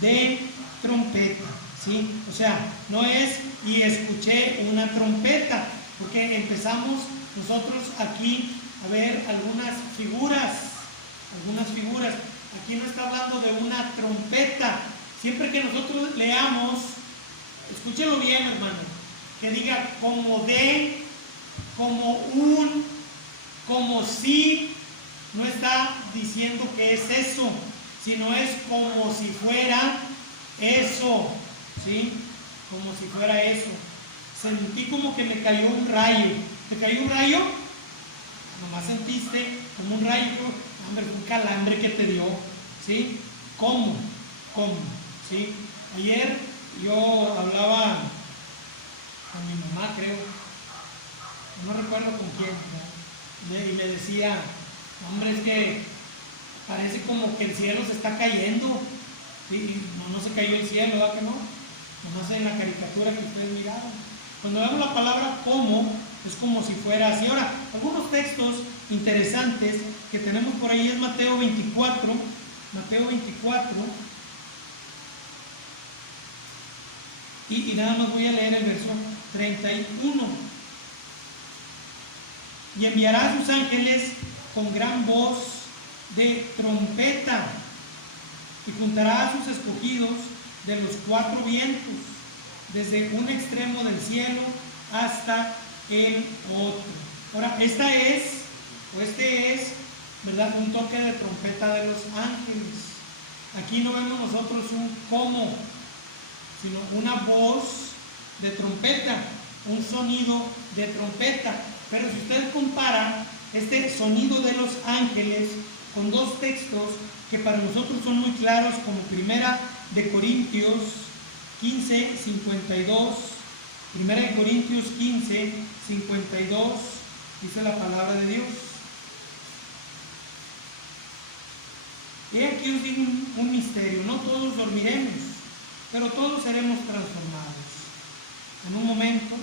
de trompeta, ¿sí? O sea, no es y escuché una trompeta, porque empezamos nosotros aquí a ver algunas figuras. Aquí no está hablando de una trompeta. Siempre que nosotros leamos, escúchelo bien, hermano, que diga como de, como un, como si, no está diciendo que es eso, sino es como si fuera eso, ¿sí? Como si fuera eso. Sentí como que me cayó un rayo. ¿Te cayó un rayo? Nomás sentiste como un rayo, hombre, un calambre que te dio, ¿sí? ¿Cómo? ¿Sí? Ayer yo hablaba con mi mamá, creo, no recuerdo con quién, ¿no? Y me decía, hombre, es que parece como que el cielo se está cayendo, ¿sí? No se cayó el cielo, ¿verdad que no? Nomás en la caricatura que ustedes miraron. Cuando vemos la palabra como, es como si fuera así. Ahora, algunos textos interesantes que tenemos por ahí es Mateo 24, y nada más voy a leer el verso 31. Y enviará a sus ángeles con gran voz de trompeta, y juntará a sus escogidos de los cuatro vientos, desde un extremo del cielo hasta el otro. Ahora, este es, ¿verdad?, un toque de trompeta de los ángeles. Aquí no vemos nosotros un cómo, sino una voz de trompeta, un sonido de trompeta. Pero si usted compara este sonido de los ángeles con dos textos que para nosotros son muy claros, como Primera de Corintios 15, 52, Primera de Corintios 15, 52, dice la palabra de Dios. He aquí os digo un misterio: no todos dormiremos, pero todos seremos transformados. En un momento,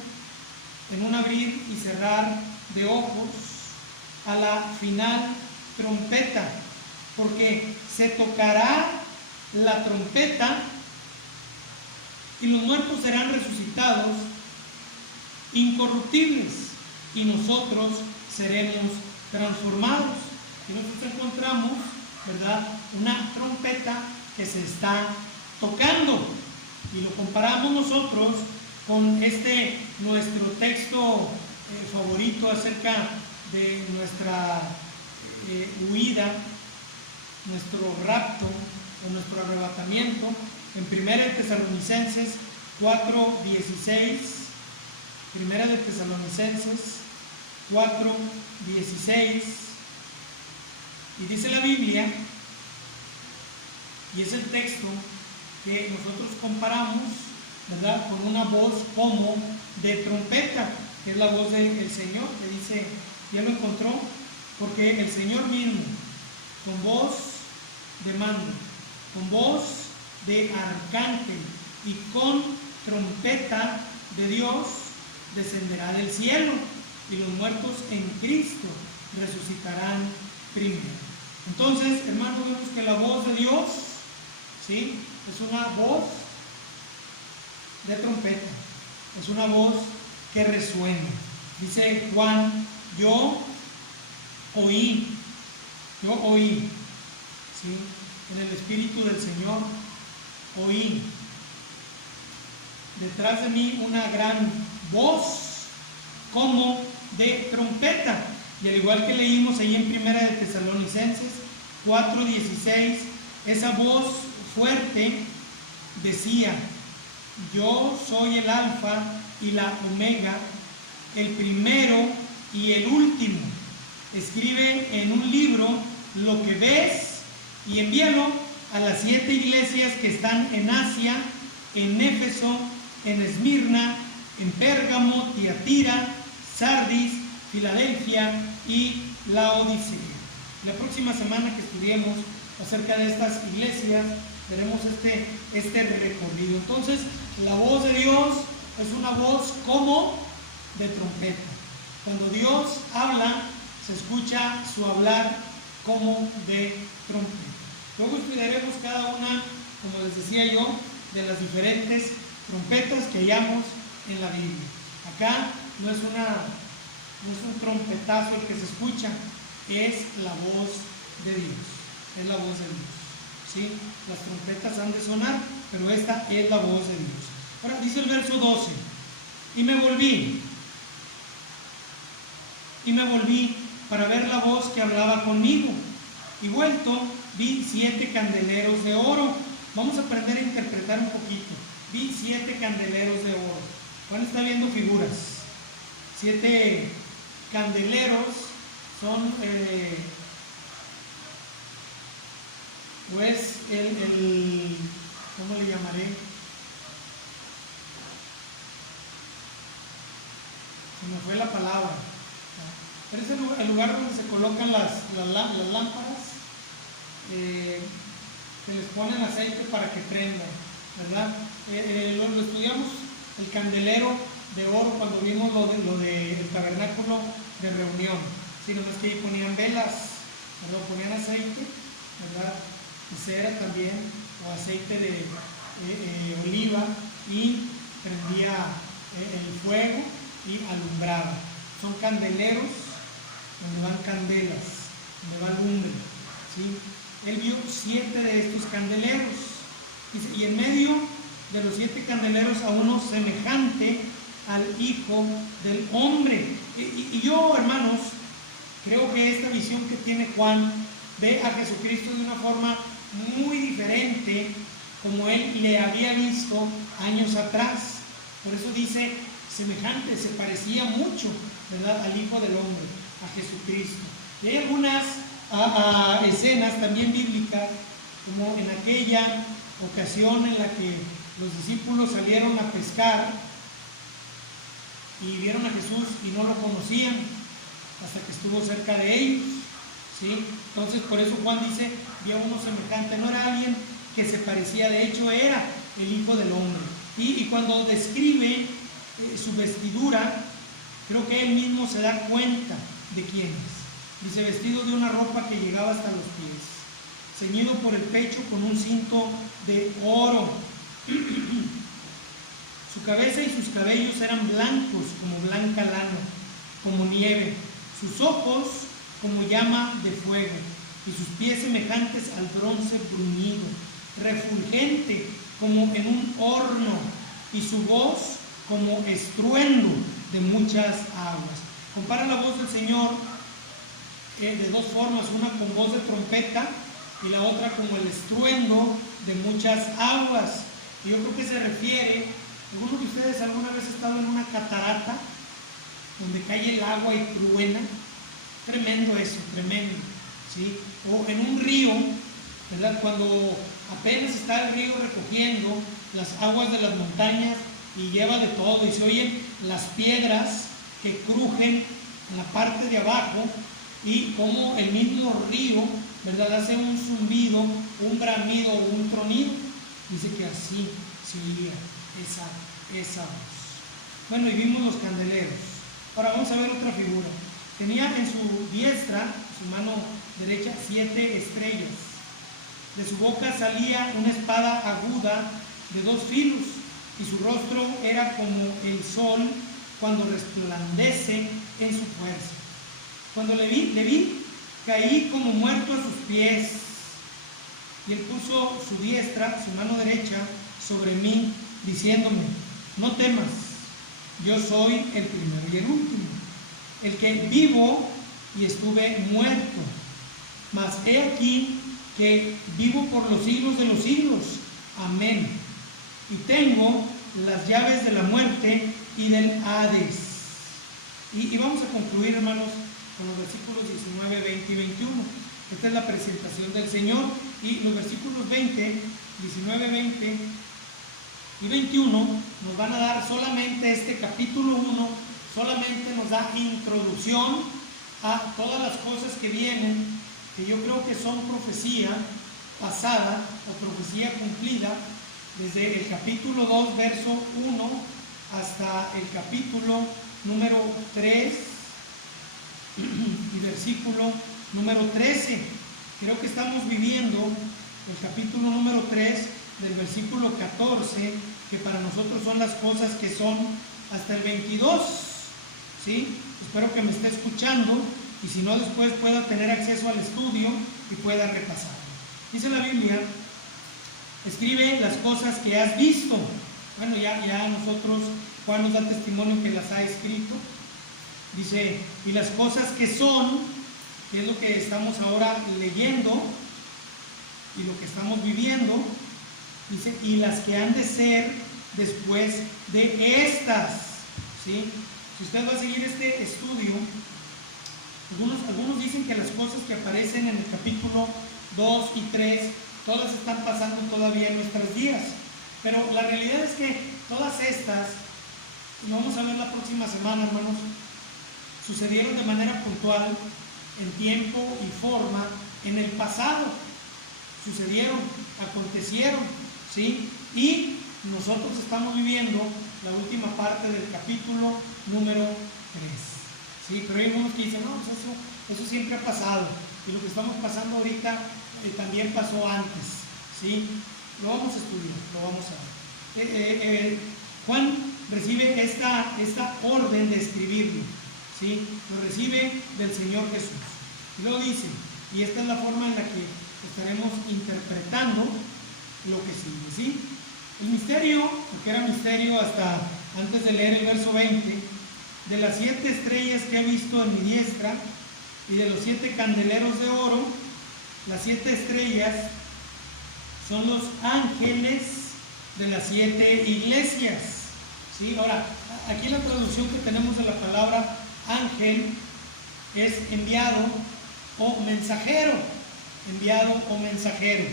en un abrir y cerrar de ojos, a la final trompeta, porque se tocará la trompeta y los muertos serán resucitados incorruptibles, y nosotros seremos transformados. Y nosotros encontramos, ¿verdad?, una trompeta que se está tocando, y lo comparamos nosotros con nuestro texto favorito acerca de nuestra huida, nuestro rapto o nuestro arrebatamiento, en 1 de Tesalonicenses 4:16, 1 de Tesalonicenses 4:16, y dice la Biblia, y es el texto que nosotros comparamos, ¿verdad?, con una voz como de trompeta, que es la voz del Señor, que dice, ya lo encontró, porque el Señor mismo, con voz de mando, con voz de arcángel y con trompeta de Dios, descenderá del cielo, y los muertos en Cristo resucitarán primero. Entonces, hermanos, vemos que la voz de Dios, ¿sí?, es una voz de trompeta, es una voz que resuena. Dice Juan, yo oí, ¿sí?, en el Espíritu del Señor oí detrás de mí una gran voz como de trompeta. Y al igual que leímos ahí en 1 de Tesalonicenses 4:16, esa voz fuerte decía, yo soy el alfa y la omega, el primero y el último. Escribe en un libro lo que ves y envíalo a las 7 iglesias que están en Asia, en Éfeso, en Esmirna, en Pérgamo, Tiatira, Sardis, Filadelfia y Laodicea. La próxima semana que estudiemos acerca de estas iglesias, veremos este recorrido. Entonces, la voz de Dios es una voz como de trompeta. Cuando Dios habla, se escucha su hablar como de trompeta. Luego estudiaremos cada una, como les decía yo, de las diferentes trompetas que hallamos en la Biblia. Acá no es un trompetazo el que se escucha, es la voz de Dios. Es la voz de Dios. ¿Sí? Las trompetas han de sonar, pero esta es la voz de Dios. Ahora dice el verso 12: y me volví para ver la voz que hablaba conmigo, y vuelto vi 7 candeleros de oro. Vamos a aprender a interpretar un poquito. Vi 7 candeleros de oro. Van a estar viendo figuras. 7 candeleros son pues ¿cómo le llamaré? Se me fue la palabra. Pero es el lugar donde se colocan las lámparas, se les ponen aceite para que prendan, ¿verdad? Lo estudiamos el candelero de oro cuando vimos lo del tabernáculo de reunión. Sí, nomás que ahí ponían velas, ¿verdad? Ponían aceite, ¿verdad? Y cera también, o aceite de oliva, y prendía el fuego y alumbraba. Son candeleros donde van candelas, donde va lumbre, ¿sí? Él vio 7 de estos candeleros, y en medio de los 7 candeleros a uno semejante al Hijo del Hombre. Y yo, hermanos, creo que esta visión que tiene Juan ve a Jesucristo de una forma muy diferente como él le había visto años atrás. Por eso dice semejante, se parecía mucho, ¿verdad?, al Hijo del Hombre, a Jesucristo. Y hay algunas escenas también bíblicas, como en aquella ocasión en la que los discípulos salieron a pescar y vieron a Jesús y no lo conocían hasta que estuvo cerca de ellos, ¿sí? Entonces por eso Juan dice, vio uno semejante. No era alguien que se parecía, de hecho era el Hijo del Hombre. Y cuando describe su vestidura, creo que él mismo se da cuenta de quién es. Dice, vestido de una ropa que llegaba hasta los pies, ceñido por el pecho con un cinto de oro. Su cabeza y sus cabellos eran blancos como blanca lana, como nieve, sus ojos como llama de fuego, y sus pies semejantes al bronce bruñido, refulgente como en un horno, y su voz como estruendo de muchas aguas. Compara la voz del Señor de dos formas, una con voz de trompeta y la otra como el estruendo de muchas aguas. Y yo creo que se refiere, ¿alguno de ustedes alguna vez ha estado en una catarata donde cae el agua y truena? Tremendo eso, tremendo, ¿sí? O en un río, ¿verdad?, cuando apenas está el río recogiendo las aguas de las montañas y lleva de todo, y se oyen las piedras que crujen en la parte de abajo, y como el mismo río, ¿verdad?, hace un zumbido, un bramido o un tronido. Dice que así se oía esa voz. Bueno, y vimos los candeleros. Ahora vamos a ver otra figura. Tenía en su diestra, su mano derecha, 7 estrellas. De su boca salía una espada aguda de 2 filos, y su rostro era como el sol cuando resplandece en su fuerza. Cuando le vi, caí como muerto a sus pies, y él puso su diestra, su mano derecha, sobre mí, diciéndome, no temas, yo soy el primero y el último, el que vivo y estuve muerto, mas he aquí que vivo por los siglos de los siglos. Amén. Y tengo las llaves de la muerte y del Hades. Y vamos a concluir, hermanos, con los versículos 19, 20 y 21. Esta es la presentación del Señor, y los versículos 20, 19, 20 y 21 nos van a dar solamente este capítulo 1, solamente nos da introducción a todas las cosas que vienen, que yo creo que son profecía pasada o profecía cumplida, desde el capítulo 2, verso 1, hasta el capítulo número 3 y versículo número 13. Creo que estamos viviendo el capítulo número 3 del versículo 14, que para nosotros son las cosas que son hasta el 22. ¿Sí? Espero que me esté escuchando y si no, después pueda tener acceso al estudio y pueda repasar. Dice la Biblia: escribe las cosas que has visto. Bueno, ya nosotros, Juan nos da testimonio que las ha escrito. Dice, y las cosas que son, que es lo que estamos ahora leyendo y lo que estamos viviendo. Dice, y las que han de ser después de estas. ¿Sí? Si usted va a seguir este estudio, algunos dicen que las cosas que aparecen en el capítulo 2 y 3, todas están pasando todavía en nuestros días. Pero la realidad es que todas estas, y vamos a ver la próxima semana, hermanos, sucedieron de manera puntual, en tiempo y forma, en el pasado. Sucedieron, acontecieron, ¿sí? Y nosotros estamos viviendo la última parte del capítulo número 3. ¿Sí? Pero hay algunos que dicen, no, pues eso siempre ha pasado. Y lo que estamos pasando ahorita también pasó antes. ¿Sí? Lo vamos a estudiar, lo vamos a ver. Juan recibe esta orden de escribirlo. ¿Sí? Lo recibe del Señor Jesús. Y luego dice, y esta es la forma en la que estaremos interpretando lo que sigue. ¿Sí? El misterio, porque era misterio hasta antes de leer el verso 20, de las 7 estrellas que he visto en mi diestra y de los 7 candeleros de oro, las 7 estrellas son los ángeles de las 7 iglesias. ¿Sí? Ahora, aquí la traducción que tenemos de la palabra ángel es enviado o mensajero. Enviado o mensajero.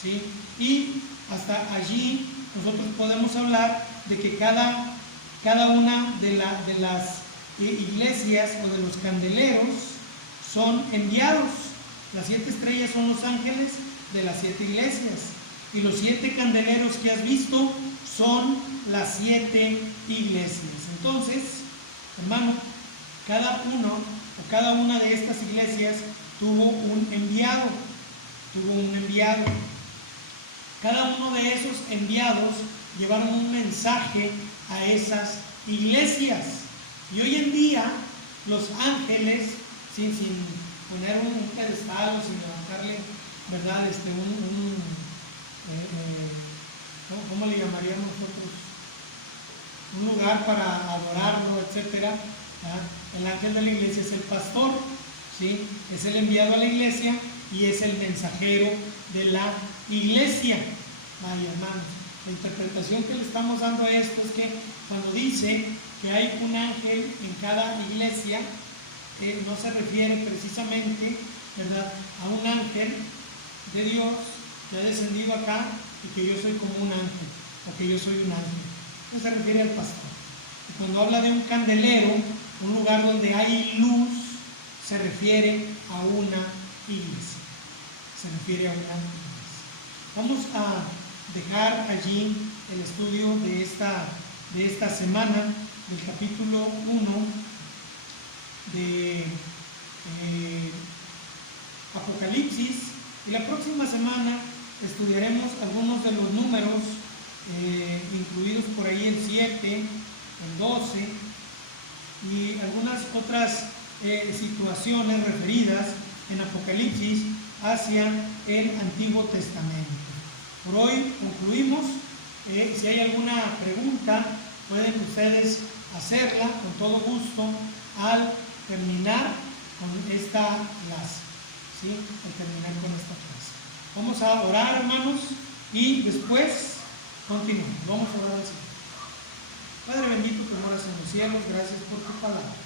¿Sí? Y hasta allí nosotros podemos hablar de que cada una de las iglesias o de los candeleros son enviados. Las 7 estrellas son los ángeles de las 7 iglesias. Y los 7 candeleros que has visto son las 7 iglesias. Entonces, hermano, cada uno o cada una de estas iglesias tuvo un enviado. Cada uno de esos enviados llevaron un mensaje a esas iglesias. Y hoy en día, los ángeles, sin poner un pedestal o sin levantarle, ¿verdad? ¿Cómo le llamaríamos nosotros? Un lugar para adorarlo, etcétera. El ángel de la iglesia es el pastor, ¿sí? Es el enviado a la iglesia y es el mensajero de la iglesia. Ay, hermanos, la interpretación que le estamos dando a esto es que cuando dice que hay un ángel en cada iglesia, no se refiere precisamente, ¿verdad?, a un ángel de Dios que ha descendido acá y que yo soy como un ángel, o que yo soy un ángel. No se refiere al pastor. Y cuando habla de un candelero, un lugar donde hay luz, se refiere a una iglesia. Se refiere a una iglesia. Vamos a dejar allí el estudio de esta semana, del capítulo 1 de Apocalipsis, y la próxima semana estudiaremos algunos de los números incluidos por ahí el 7, el 12 y algunas otras situaciones referidas en Apocalipsis hacia el Antiguo Testamento. Por hoy concluimos. Si hay alguna pregunta, pueden ustedes hacerla con todo gusto al terminar con esta clase. ¿Sí? Al terminar con esta clase. Vamos a orar, hermanos, y después continuamos. Vamos a orar al Señor. Padre bendito que moras en los cielos, gracias por tu palabra.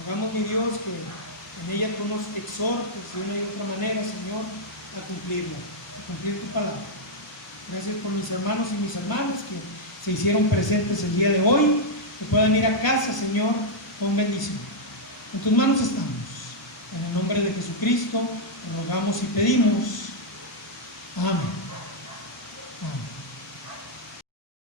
Rogamos, mi Dios, que en ella tú nos exhortes de una y otra manera, Señor, a cumplirla, a cumplir tu palabra. Gracias por mis hermanos y mis hermanas que se hicieron presentes el día de hoy, que puedan ir a casa, Señor, con bendición. En tus manos estamos. En el nombre de Jesucristo, te rogamos y pedimos. Amén.